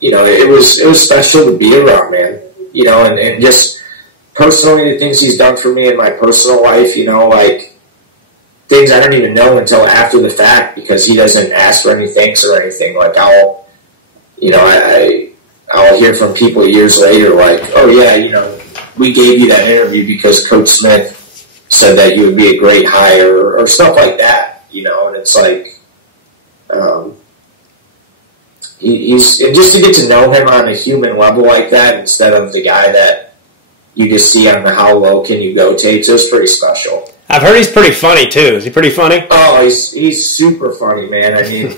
You know, it was special to be around, man. You know, and just personally, the things he's done for me in my personal life, you know, like things I don't even know until after the fact because he doesn't ask for any thanks or anything. Like I'll hear from people years later, like, oh yeah, you know, we gave you that interview because Coach Smith said that you would be a great hire or stuff like that, you know, and it's like, he's just to get to know him on a human level like that instead of the guy that you just see on the how low can you go tapes. It was pretty special. I've heard he's pretty funny too. Is he pretty funny? Oh, he's super funny, man. I mean,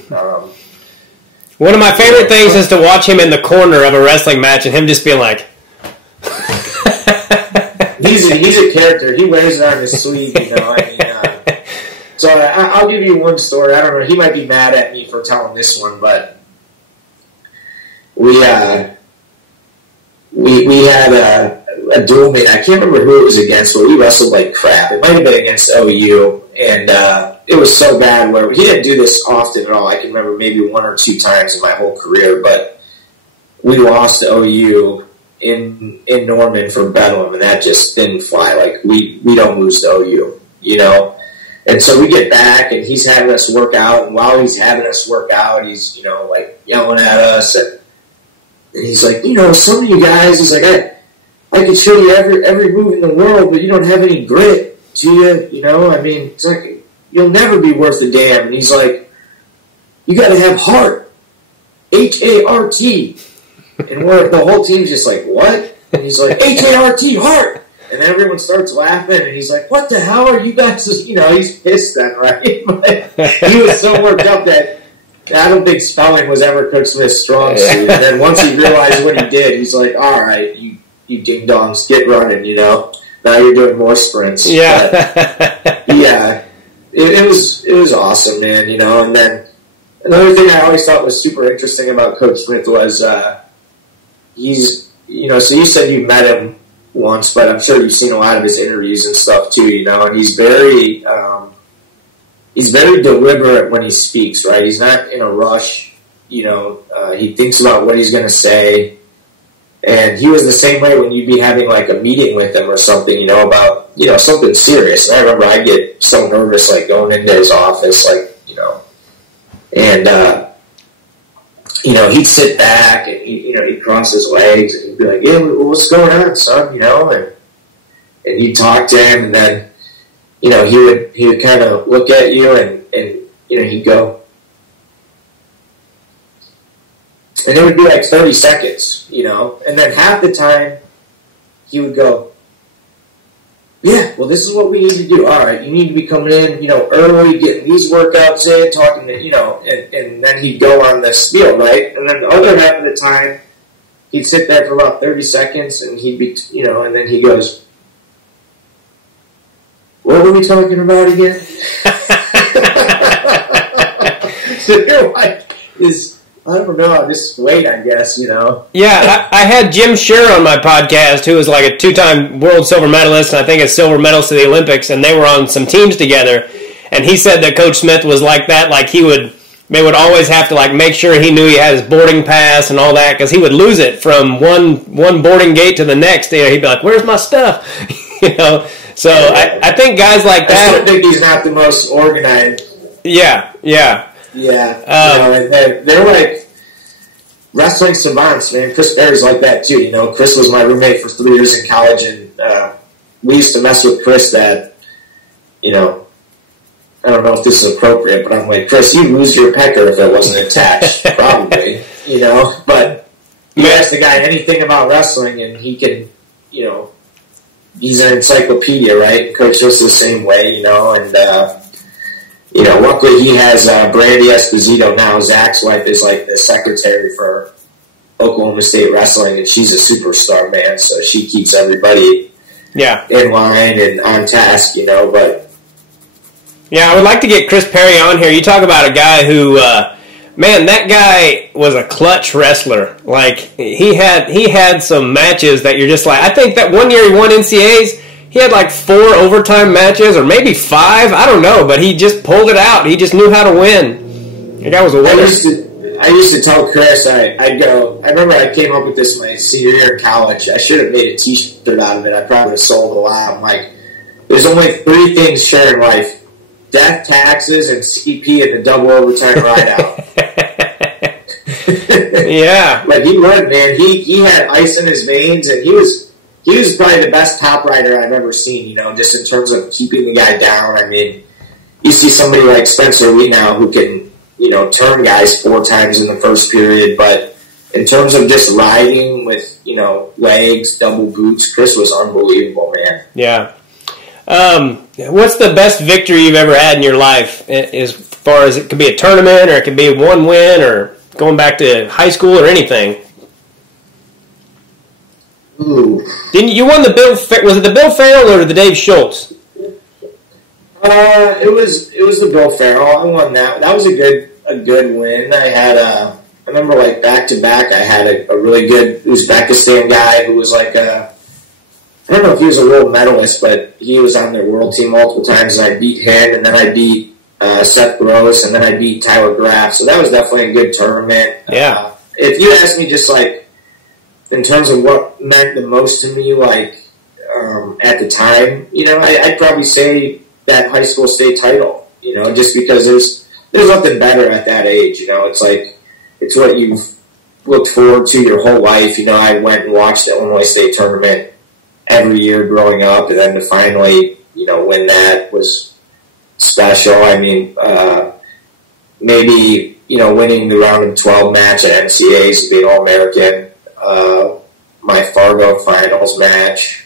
one of my favorite things is to watch him in the corner of a wrestling match and him just being like, he's a character. He wears it on his sleeve, you know. I mean, so I'll give you one story. I don't know. He might be mad at me for telling this one, but we had a duel mate. I can't remember who it was against, but we wrestled like crap. It might have been against OU, and it was so bad where he didn't do this often at all. I can remember maybe 1 or 2 times in my whole career, but we lost to OU in Norman for Bedlam, and that just didn't fly. Like we don't lose to OU, you know. And so we get back, and he's having us work out, and while he's having us work out, he's, you know, like yelling at us, and he's like, you know, some of you guys, he's like, I can show you every move in the world, but you don't have any grit, do you? You know, I mean, it's like, you'll never be worth a damn. And he's like, you got to have heart, H-A-R-T. And the whole team's just like, what? And he's like, H-A-R-T, heart. And then everyone starts laughing, and he's like, what the hell are you guys, you know, he's pissed then, right? But he was so worked up that I don't think spelling was ever Coach Smith's strong suit. And then once he realized what he did, he's like, all right, you ding-dongs, get running, you know. Now you're doing more sprints. Yeah. But, yeah. It was awesome, man, you know. And then another thing I always thought was super interesting about Coach Smith was he's, you know, so you said you met him once, but I'm sure you've seen a lot of his interviews and stuff too, you know, and he's very deliberate when he speaks, right? He's not in a rush, you know. He thinks about what he's going to say, and he was the same way when you'd be having like a meeting with him or something, you know, about, you know, something serious. And I remember I get so nervous, like going into his office, like, you know, and you know, he'd sit back and he'd cross his legs and he'd be like, yeah, what's going on, son, you know, and you'd talk to him, and then, you know, he would kind of look at you and you know, he'd go. And it would be like 30 seconds, you know, and then half the time he would go, yeah, well, this is what we need to do. All right, you need to be coming in, you know, early, getting these workouts in, talking to, you know, and then he'd go on this spiel, right? And then the other half of the time, he'd sit there for about 30 seconds, and he'd be, you know, and then he goes, what were we talking about again? So you're like, I don't know, just wait, I guess, you know. Yeah, I had Jim Scherer on my podcast, who was like a 2-time world silver medalist, and I think a silver medalist to the Olympics, and they were on some teams together, and he said that Coach Smith was like that, like they would always have to like make sure he knew he had his boarding pass and all that, because he would lose it from one boarding gate to the next. You know, he'd be like, where's my stuff? You know, so I think guys like that. I think he's not the most organized. Yeah. Yeah, you know, they're like wrestling savants, man. Chris Berry's like that too. You know, Chris was my roommate for 3 years in college, and we used to mess with Chris that, you know, I don't know if this is appropriate, but I'm like, Chris, you'd lose your pecker if it wasn't attached, probably, you know. But you ask the guy anything about wrestling, and he can, you know, he's an encyclopedia, right? And Coach was the same way, you know, and you know, luckily he has Brandy Esposito now. Zach's wife is like the secretary for Oklahoma State Wrestling, and she's a superstar, man. So she keeps everybody in line and on task, you know. But yeah, I would like to get Chris Perry on here. You talk about a guy who, man, that guy was a clutch wrestler. Like he had some matches that you're just like, I think that one year he won NCAAs. he had like 4 overtime matches, or maybe 5. I don't know, but he just pulled it out. He just knew how to win. The guy was a winner. I used to tell Chris, I'd go, I remember I came up with this my senior year in college. I should have made a t-shirt out of it. I probably would have sold a lot. I'm like, there's only 3 things sure in life: death, taxes, and CP in the double overtime ride-out. Yeah. Like, he would, man. He had ice in his veins, and he was probably the best top rider I've ever seen, just in terms of keeping the guy down. I mean, you see somebody like Spencer Wheat now who can, turn guys 4 times in the first period, but in terms of just riding with, legs, double boots, Chris was unbelievable, man. Yeah. What's the best victory you've ever had in your life, as far as it could be a tournament, or it could be 1 win, or going back to high school, or anything? Ooh. Didn't you won the Bill? Was it the Bill Farrell or the Dave Schultz? It was the Bill Farrell. I won that. That was a good win. I had I remember like back to back. I had a really good Uzbekistan guy who was like I don't know if he was a world medalist, but he was on their world team multiple times. And I beat him, and then I beat Seth Gross, and then I beat Tyler Graff. So that was definitely a good tournament. Yeah. If you ask me, just like in terms of what meant the most to me, like at the time, I'd probably say that high school state title. Just because there's nothing better at that age. It's like it's what you've looked forward to your whole life. I went and watched the Illinois State tournament every year growing up, and then to finally, win that was special. I mean, maybe, winning the round of 12 match at NCAAs, being All-American, my Fargo finals match,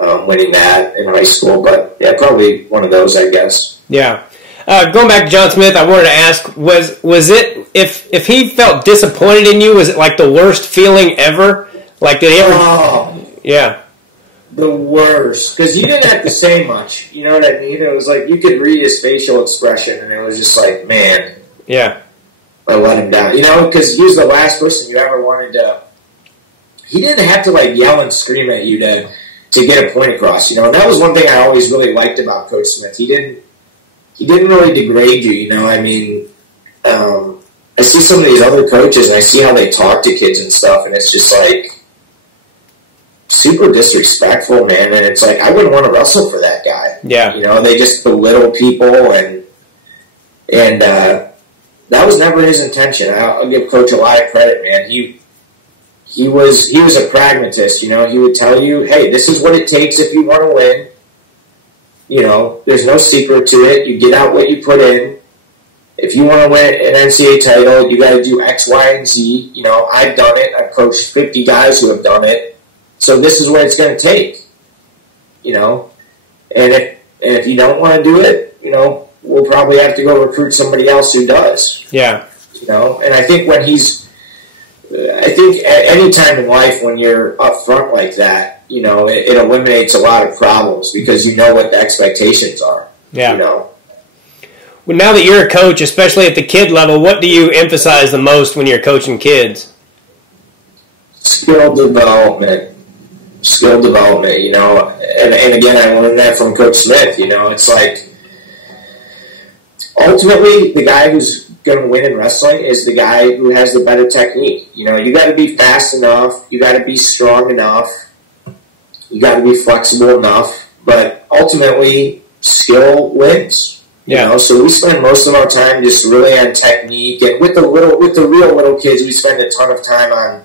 winning that in high school, but yeah, probably one of those, I guess. Yeah. Going back to John Smith, I wanted to ask, was it, if he felt disappointed in you, was it like the worst feeling ever? Like, did he ever... Oh. Yeah. The worst, because you didn't have to say much. You know what I mean? It was like you could read his facial expression, and it was just like, man, yeah, I let him down. Because he was the last person you ever wanted to. He didn't have to like yell and scream at you to get a point across. And that was one thing I always really liked about Coach Smith. He didn't really degrade you. I mean, I see some of these other coaches, and I see how they talk to kids and stuff, and it's just like super disrespectful, man, and it's like I wouldn't want to wrestle for that guy. Yeah. They just belittle people, and that was never his intention. I'll give Coach a lot of credit, man. He was a pragmatist. He would tell you, hey, this is what it takes if you want to win. There's no secret to it. You get out what you put in. If you want to win an NCAA title, you got to do X, Y, and Z. I've done it. I've coached 50 guys who have done it. So this is what it's going to take, and if you don't want to do it, we'll probably have to go recruit somebody else who does. Yeah. And I think at any time in life when you're up front like that, it eliminates a lot of problems because you know what the expectations are. Yeah. Well, now that you're a coach, especially at the kid level, what do you emphasize the most when you're coaching kids? Skill development, and again, I learned that from Coach Smith. It's like ultimately the guy who's going to win in wrestling is the guy who has the better technique. You got to be fast enough, you got to be strong enough, you got to be flexible enough, but ultimately skill wins. So we spend most of our time just really on technique, and with the real little kids, we spend a ton of time on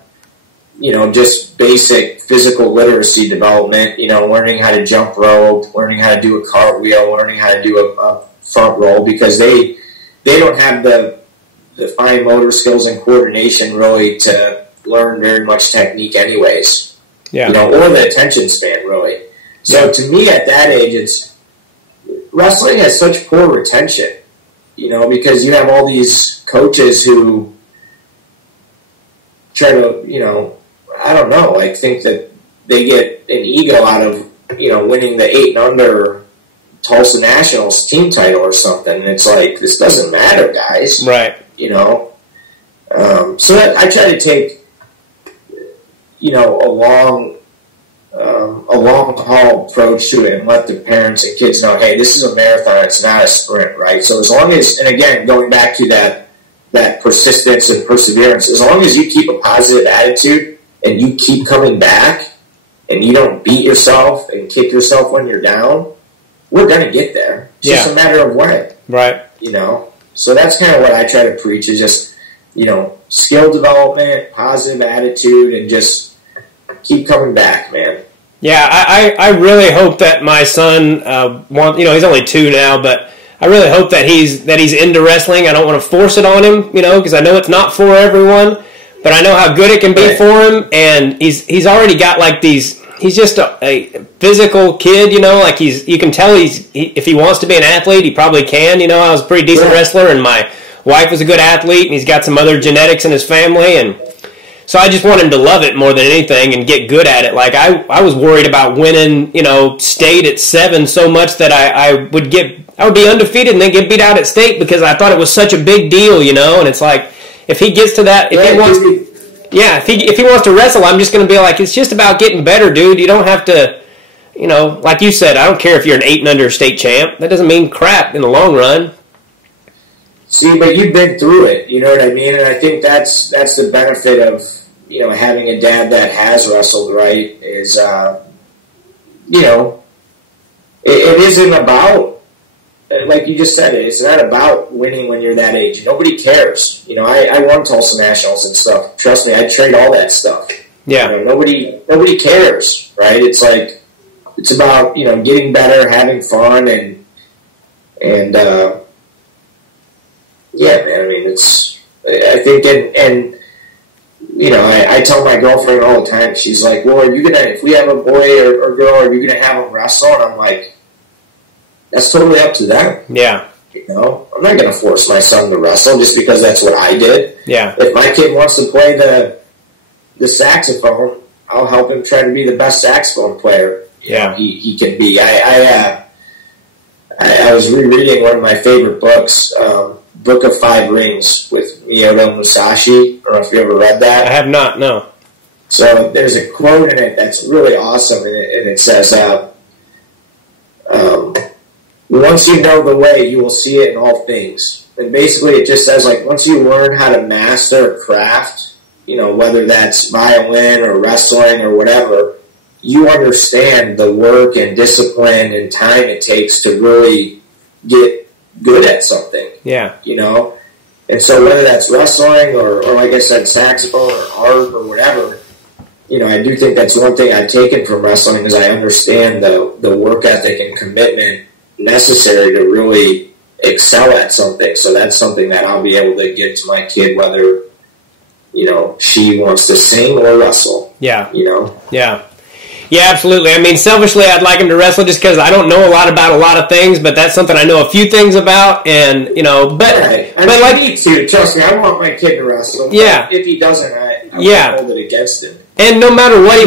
just basic physical literacy development, learning how to jump rope, learning how to do a cartwheel, learning how to do a front roll, because they don't have the fine motor skills and coordination really to learn very much technique anyways. Yeah. Or the attention span really. So to me at that age, wrestling has such poor retention, because you have all these coaches who try to, I don't know, think that they get an ego out of, winning the 8-and-under Tulsa Nationals team title or something. And it's like, this doesn't matter, guys. Right. So I try to take, a long a long haul approach to it and let the parents and kids know, hey, this is a marathon, it's not a sprint, right? So as long as, and again, going back to that persistence and perseverance, as long as you keep a positive attitude and you keep coming back and you don't beat yourself and kick yourself when you're down, we're going to get there. It's just a matter of when. Right. You know? So that's kind of what I try to preach is just, you know, skill development, positive attitude, and just keep coming back, man. Yeah, I really hope that my son, he's only 2 now, but I really hope that he's into wrestling. I don't want to force it on him, you know, because I know it's not for everyone, but I know how good it can be for him, and he's already got like these. He's just a physical kid, you know. Like you can tell if he wants to be an athlete, he probably can. You know, I was a pretty decent wrestler, and my wife was a good athlete, and he's got some other genetics in his family, and so I just want him to love it more than anything and get good at it. Like I was worried about winning, you know, state at 7 so much that I would be undefeated and then get beat out at state because I thought it was such a big deal, you know. And it's like if he gets to that, if he wants to wrestle, I'm just going to be like, it's just about getting better, dude. You don't have to, you know, like you said, I don't care if you're an 8-and-under state champ. That doesn't mean crap in the long run. See, but you've been through it, you know what I mean? And I think that's the benefit of, you know, having a dad that has wrestled, right, is, you know, it isn't about, like you just said, it's not about winning when you're that age. Nobody cares. You know, I won Tulsa Nationals and stuff. Trust me, I trade all that stuff. Yeah. You know, nobody cares, right? It's like, it's about, you know, getting better, having fun, and yeah, man, I mean, I think, and you know, I tell my girlfriend all the time, she's like, well, are you going to, if we have a boy or girl, are you going to have them wrestle? And I'm like, that's totally up to them. Yeah. You know, I'm not going to force my son to wrestle just because that's what I did. Yeah. If my kid wants to play the saxophone, I'll help him try to be the best saxophone player he can be. I was rereading one of my favorite books, Book of Five Rings with Miyoto Musashi. I don't know if you ever read that. I have not, no. So there's a quote in it that's really awesome, and it says, once you know the way, you will see it in all things. And basically it just says, like, once you learn how to master a craft, you know, whether that's violin or wrestling or whatever, you understand the work and discipline and time it takes to really get good at something. Yeah. You know? And so whether that's wrestling or like I said, saxophone or art or whatever, you know, I do think that's one thing I've taken from wrestling is I understand the work ethic and commitment necessary to really excel at something. So that's something that I'll be able to give to my kid, whether, you know, she wants to sing or wrestle. Yeah. You know? Yeah. Yeah, absolutely. I mean, selfishly, I'd like him to wrestle just because I don't know a lot about a lot of things, but that's something I know a few things about, and, you know, but... Right. I like me too. Trust me, I want my kid to wrestle. Yeah. If he doesn't, I won't hold it against him. And no matter what he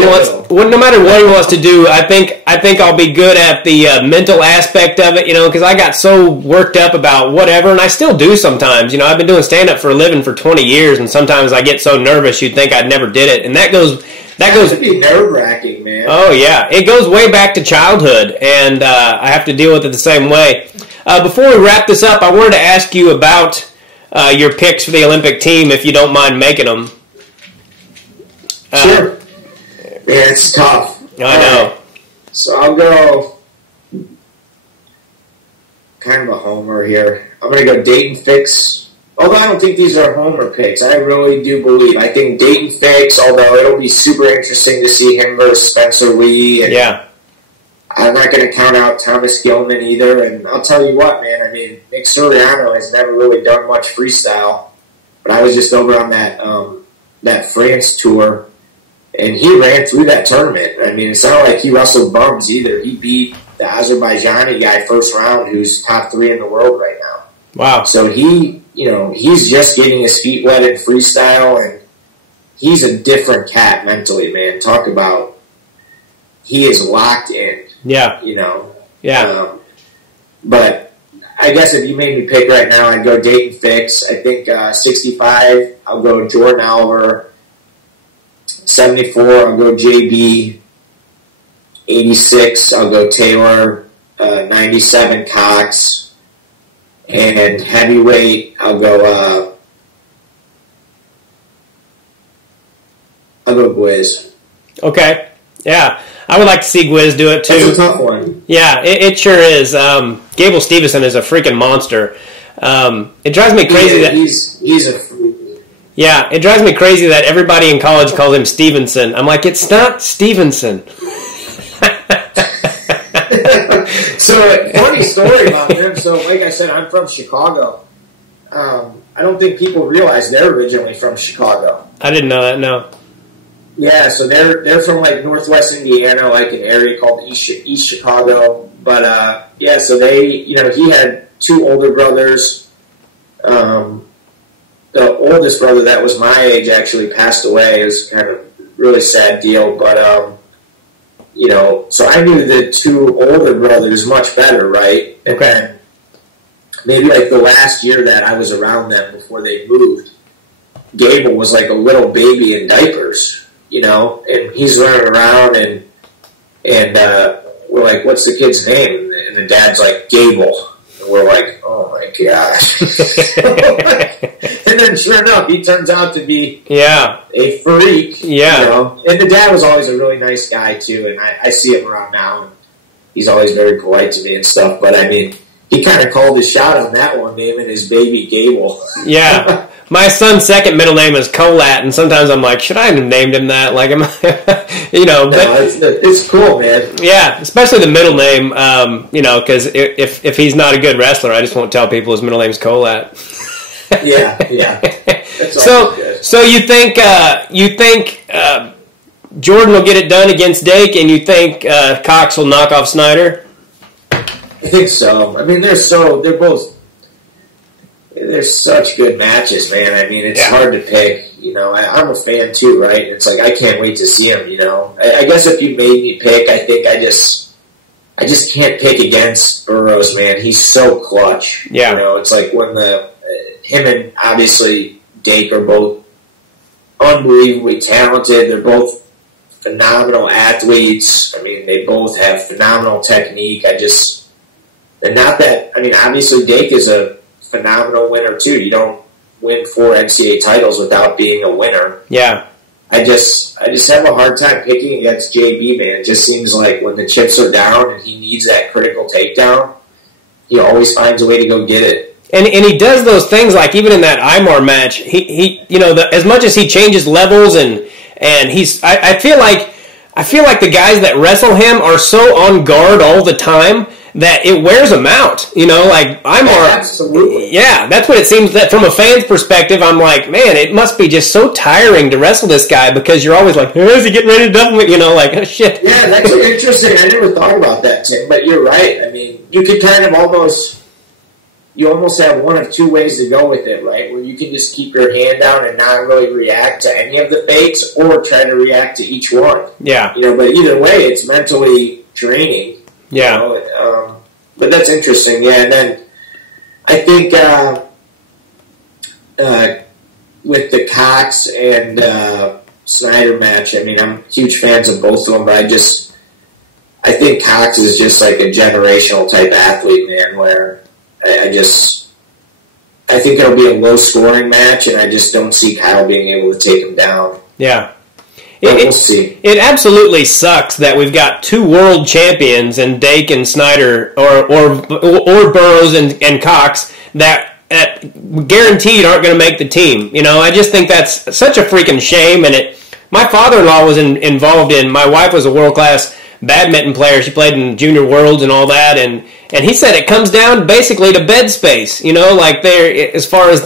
wants to do, I think I'll be good at the mental aspect of it, you know, because I got so worked up about whatever, and I still do sometimes. You know, I've been doing stand-up for a living for 20 years, and sometimes I get so nervous you'd think I'd never did it, and that goes to be nerve-wracking, man. Oh, yeah. It goes way back to childhood, and I have to deal with it the same way. Before we wrap this up, I wanted to ask you about your picks for the Olympic team, if you don't mind making them. Sure. Yeah, it's tough. I know. So I'll go kind of a homer here. I'm going to go Dayton Fix. Although I don't think these are homer picks. I really do believe. I think Dayton Fix, although it'll be super interesting to see him versus Spencer Lee. And yeah. I'm not going to count out Thomas Gilman either. And I'll tell you what, man. I mean, Nick Suriano has never really done much freestyle. But I was just over on that France tour. And he ran through that tournament. I mean, it's not like he wrestled bums either. He beat the Azerbaijani guy first round, who's top 3 in the world right now. Wow. So he's just getting his feet wet in freestyle, and he's a different cat mentally, man. Talk about, he is locked in. Yeah. You know? Yeah. But I guess if you made me pick right now, I'd go Dayton Fix. I think 65, I'll go Jordan Oliver. 74, I'll go JB. 86, I'll go Taylor. 97, Cox. And heavyweight, I'll go Gwiz. Okay. Yeah. I would like to see Gwiz do it too. That's a tough one. Yeah, it sure is. Gable Stevenson is a freaking monster. It drives me crazy that he's a freak. Yeah, it drives me crazy that everybody in college calls him Stevenson. I'm like, it's not Stevenson. So, funny story about him. So, like I said, I'm from Chicago. I don't think people realize they're originally from Chicago. I didn't know that, no. Yeah, so they're from like Northwest Indiana, like an area called East Chicago. But yeah, so he had two older brothers. The oldest brother that was my age actually passed away. It was kind of a really sad deal, but so I knew the two older brothers much better, right? And then maybe like the last year that I was around them before they moved, Gable was like a little baby in diapers, and he's running around and we're like, what's the kid's name? And the dad's like, Gable. And we're like, oh my gosh. And then sure enough, he turns out to be a freak. Yeah. And the dad was always a really nice guy too, and I see him around now, and he's always very polite to me and stuff, but I mean, he kind of called his shot on that one, naming his baby Gable. Yeah. My son's second middle name is Colat, and sometimes I'm like, should I have named him that? Like, it's cool, man. Yeah, especially the middle name, because if he's not a good wrestler, I just won't tell people his middle name's Colat. Yeah. So you think Jordan will get it done against Dake, and you think Cox will knock off Snyder? I think so. I mean, they're such good matches, man. I mean, it's hard to pick. I'm a fan too, right? It's like I can't wait to see him. I guess if you made me pick, I think I just can't pick against Burroughs, man. He's so clutch. Yeah. It's like when him and obviously Dake are both unbelievably talented. They're both phenomenal athletes. I mean, they both have phenomenal technique. Obviously Dake is a phenomenal winner too. You don't win 4 NCAA titles without being a winner. Yeah. I just have a hard time picking against JB, man. It just seems like when the chips are down and he needs that critical takedown, he always finds a way to go get it. And he does those things, like even in that Imar match, he as much as he changes levels and I feel like the guys that wrestle him are so on guard all the time that it wears them out. Like Imar. Absolutely. Yeah, that's what it seems. That from a fan's perspective, I'm like, man, it must be just so tiring to wrestle this guy because you're always like, is he getting ready to double me? Like, oh, shit. Yeah, that's interesting. I never thought about that, Tim, but you're right. I mean, you could kind of almost have one of two ways to go with it, right? Where you can just keep your hand down and not really react to any of the fakes, or try to react to each one. Yeah. But either way, it's mentally draining. Yeah. But that's interesting, yeah. And then I think with the Cox and Snyder match, I mean, I'm huge fans of both of them, but I think Cox is just like a generational type athlete, man, where I think it'll be a low-scoring match, and I just don't see Kyle being able to take him down. Yeah. We'll see. It absolutely sucks that we've got 2 world champions in Dake and Snyder, or Burroughs and Cox, that guaranteed aren't going to make the team. I just think that's such a freaking shame. And my father-in-law was involved in. My wife was a world-class badminton player. She played in junior worlds and all that, and he said it comes down basically to bed space, like there, as far as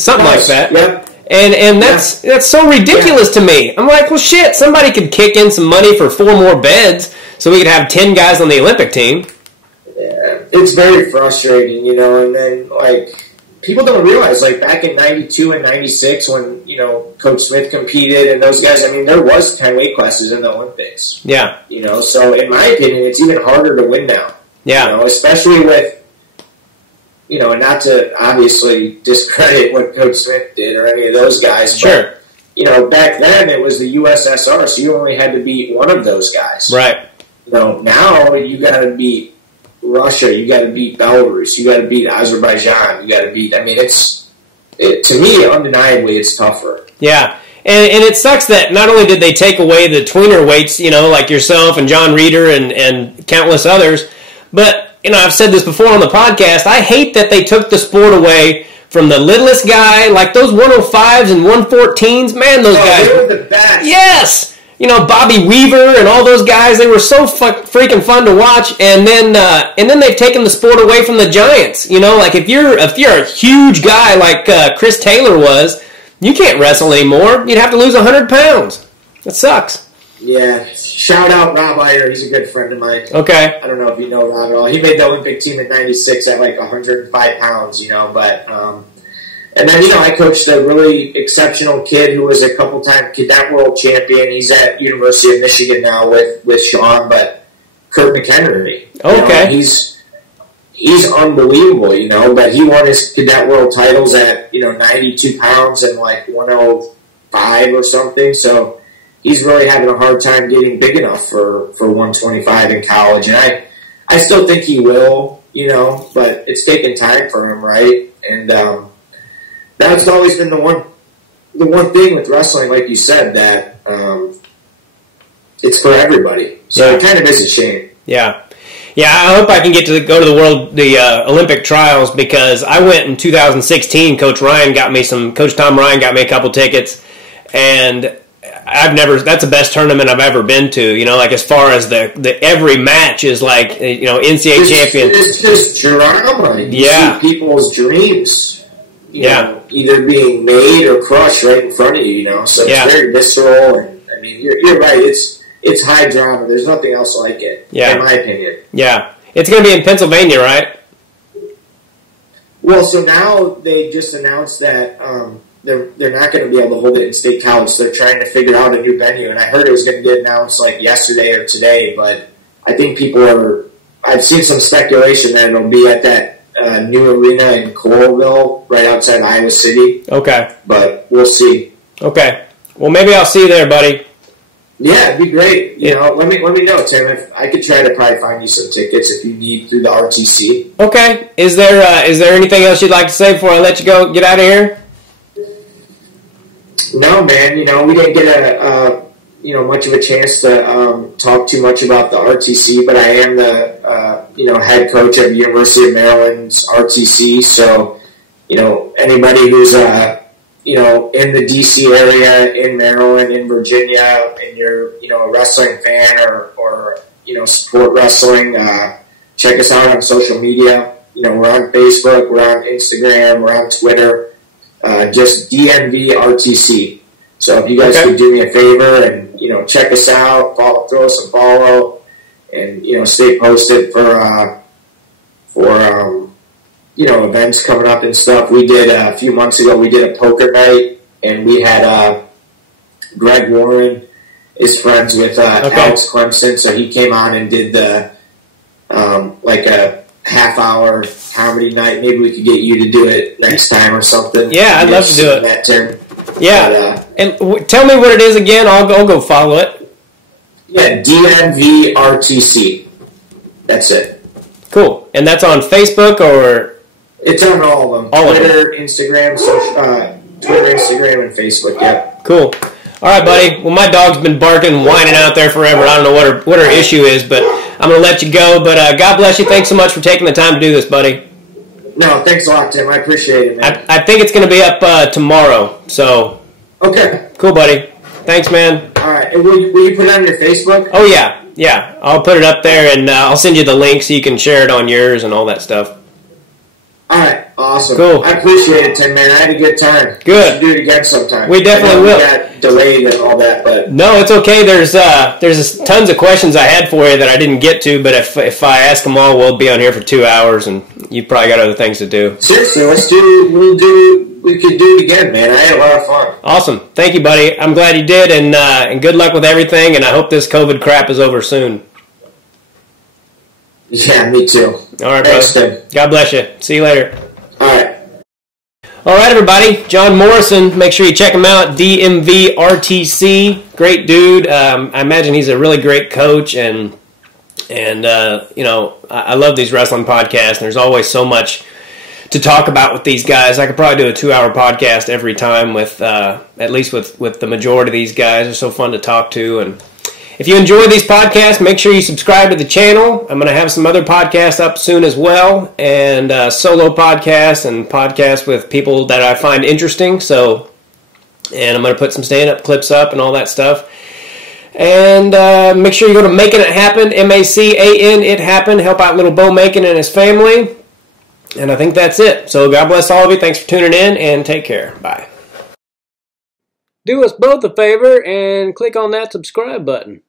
something like that. Yep. And that's so ridiculous to me. I'm like, well, shit, somebody could kick in some money for 4 more beds so we could have 10 guys on the Olympic team. Yeah, it's very frustrating, and then, like, people don't realize, like, back in 92 and 96 when, Coach Smith competed and those guys, I mean, there was 10 weight classes in the Olympics. Yeah. So in my opinion, it's even harder to win now. Yeah. Especially with, and not to obviously discredit what Coach Smith did or any of those guys. Sure. But, back then it was the USSR, so you only had to beat one of those guys. Right. now you got to beat Russia, you got to beat Belarus, you got to beat Azerbaijan, you got to beat. I mean, to me, undeniably, it's tougher. Yeah. And it sucks that not only did they take away the tweener weights, like yourself and John Reeder and countless others, but, I've said this before on the podcast, I hate that they took the sport away from the littlest guy, like those 105s and 114s. Man, those guys. They were the best. Yes! Bobby Weaver and all those guys, they were so freaking fun to watch, and then they've taken the sport away from the giants. Like if you're a huge guy like Chris Taylor was, you can't wrestle anymore. You'd have to lose 100 pounds. That sucks. Yeah. Shout out Rob Iyer. He's a good friend of mine. Okay. I don't know if you know Rob at all. He made the Olympic team in '96 at like 105 pounds, but... and then, I coached a really exceptional kid who was a couple-time cadet world champion. He's at University of Michigan now with Sean, but Kurt McHenry. Okay. He's unbelievable, but he won his cadet world titles at, 92 pounds and like 105 or something. So he's really having a hard time getting big enough for 125 in college. And I still think he will, but it's taken time for him, right? And that's always been the one thing with wrestling, like you said, that it's for everybody. So It kind of is a shame. Yeah. Yeah, I hope I can get to go to the Olympic trials, because I went in 2016. Coach Tom Ryan got me a couple tickets, and that's the best tournament I've ever been to. Like as far as the every match is like, NCAA champion. It's just drama. You see people's dreams, either being made or crushed right in front of you. So it's very visceral, and I mean, you're right. It's high drama. There's nothing else like it, in my opinion. Yeah. It's going to be in Pennsylvania, right? Well, so now they just announced that they're not going to be able to hold it in State College. So they're trying to figure out a new venue, and I heard it was going to get announced like yesterday or today, but I think I've seen some speculation that it'll be at that new arena in Coralville, right outside Iowa City. Okay. But we'll see. Okay. Well, maybe I'll see you there, buddy. Yeah, it'd be great. Let me know, Tim. If I could try to probably find you some tickets if you need through the RTC. Okay. Is there anything else you'd like to say before I let you go get out of here? No, man. We didn't get much of a chance to talk too much about the RTC, but I am the head coach of University of Maryland's RTC. So anybody who's in the DC area, in Maryland, in Virginia, and you're, a wrestling fan or support wrestling, check us out on social media. We're on Facebook, we're on Instagram, we're on Twitter, just DMV RTC. So if you guys could do me a favor and, check us out, throw us a follow, and, stay posted for events coming up and stuff. We did a few months ago. We did a poker night, and we had Greg Warren is friends with Alex Clemson, so he came on and did the like a half-hour comedy night. Maybe we could get you to do it next time or something. Yeah, I'd love to do it. That term. Yeah, and tell me what it is again. I'll go follow it. Yeah, DMV RTC. That's it. Cool. And that's on Facebook or? It's on all of them. Twitter, Instagram, Twitter, Instagram, and Facebook, yeah. Cool. All right, buddy. Well, my dog's been barking and whining out there forever. I don't know what her issue is, but I'm going to let you go. But God bless you. Thanks so much for taking the time to do this, buddy. No, thanks a lot, Tim. I appreciate it, man. I think it's going to be up tomorrow. So. Okay. Cool, buddy. Thanks, man. All right. And will you put it on your Facebook? Oh, yeah. Yeah. I'll put it up there, and I'll send you the link so you can share it on yours and all that stuff. All right, awesome. Cool. I appreciate it, Tim, man. I had a good time. Good. We should do it again sometime. We definitely will. We got delayed and all that, but no, it's okay. There's tons of questions I had for you that I didn't get to, but if I ask them all, we'll be on here for 2 hours, and you've probably got other things to do. Seriously, we could do it again, man. I had a lot of fun. Awesome. Thank you, buddy. I'm glad you did, and good luck with everything, and I hope this COVID crap is over soon. Yeah, me too. All right, thanks, brother. Tim. God bless you. See you later. All right. All right, everybody. Jon Morrison. Make sure you check him out. DMV RTC. Great dude. I imagine he's a really great coach, and And, I love these wrestling podcasts, and there's always so much to talk about with these guys. I could probably do a 2-hour podcast every time with, at least with the majority of these guys. They're so fun to talk to. And if you enjoy these podcasts, make sure you subscribe to the channel. I'm going to have some other podcasts up soon as well, and solo podcasts and podcasts with people that I find interesting. And I'm going to put some stand-up clips up and all that stuff. And make sure you go to Making It Happen, MACAN, It Happen. Help out little Bo Macon and his family. And I think that's it. So God bless all of you. Thanks for tuning in, and take care. Bye. Do us both a favor and click on that subscribe button.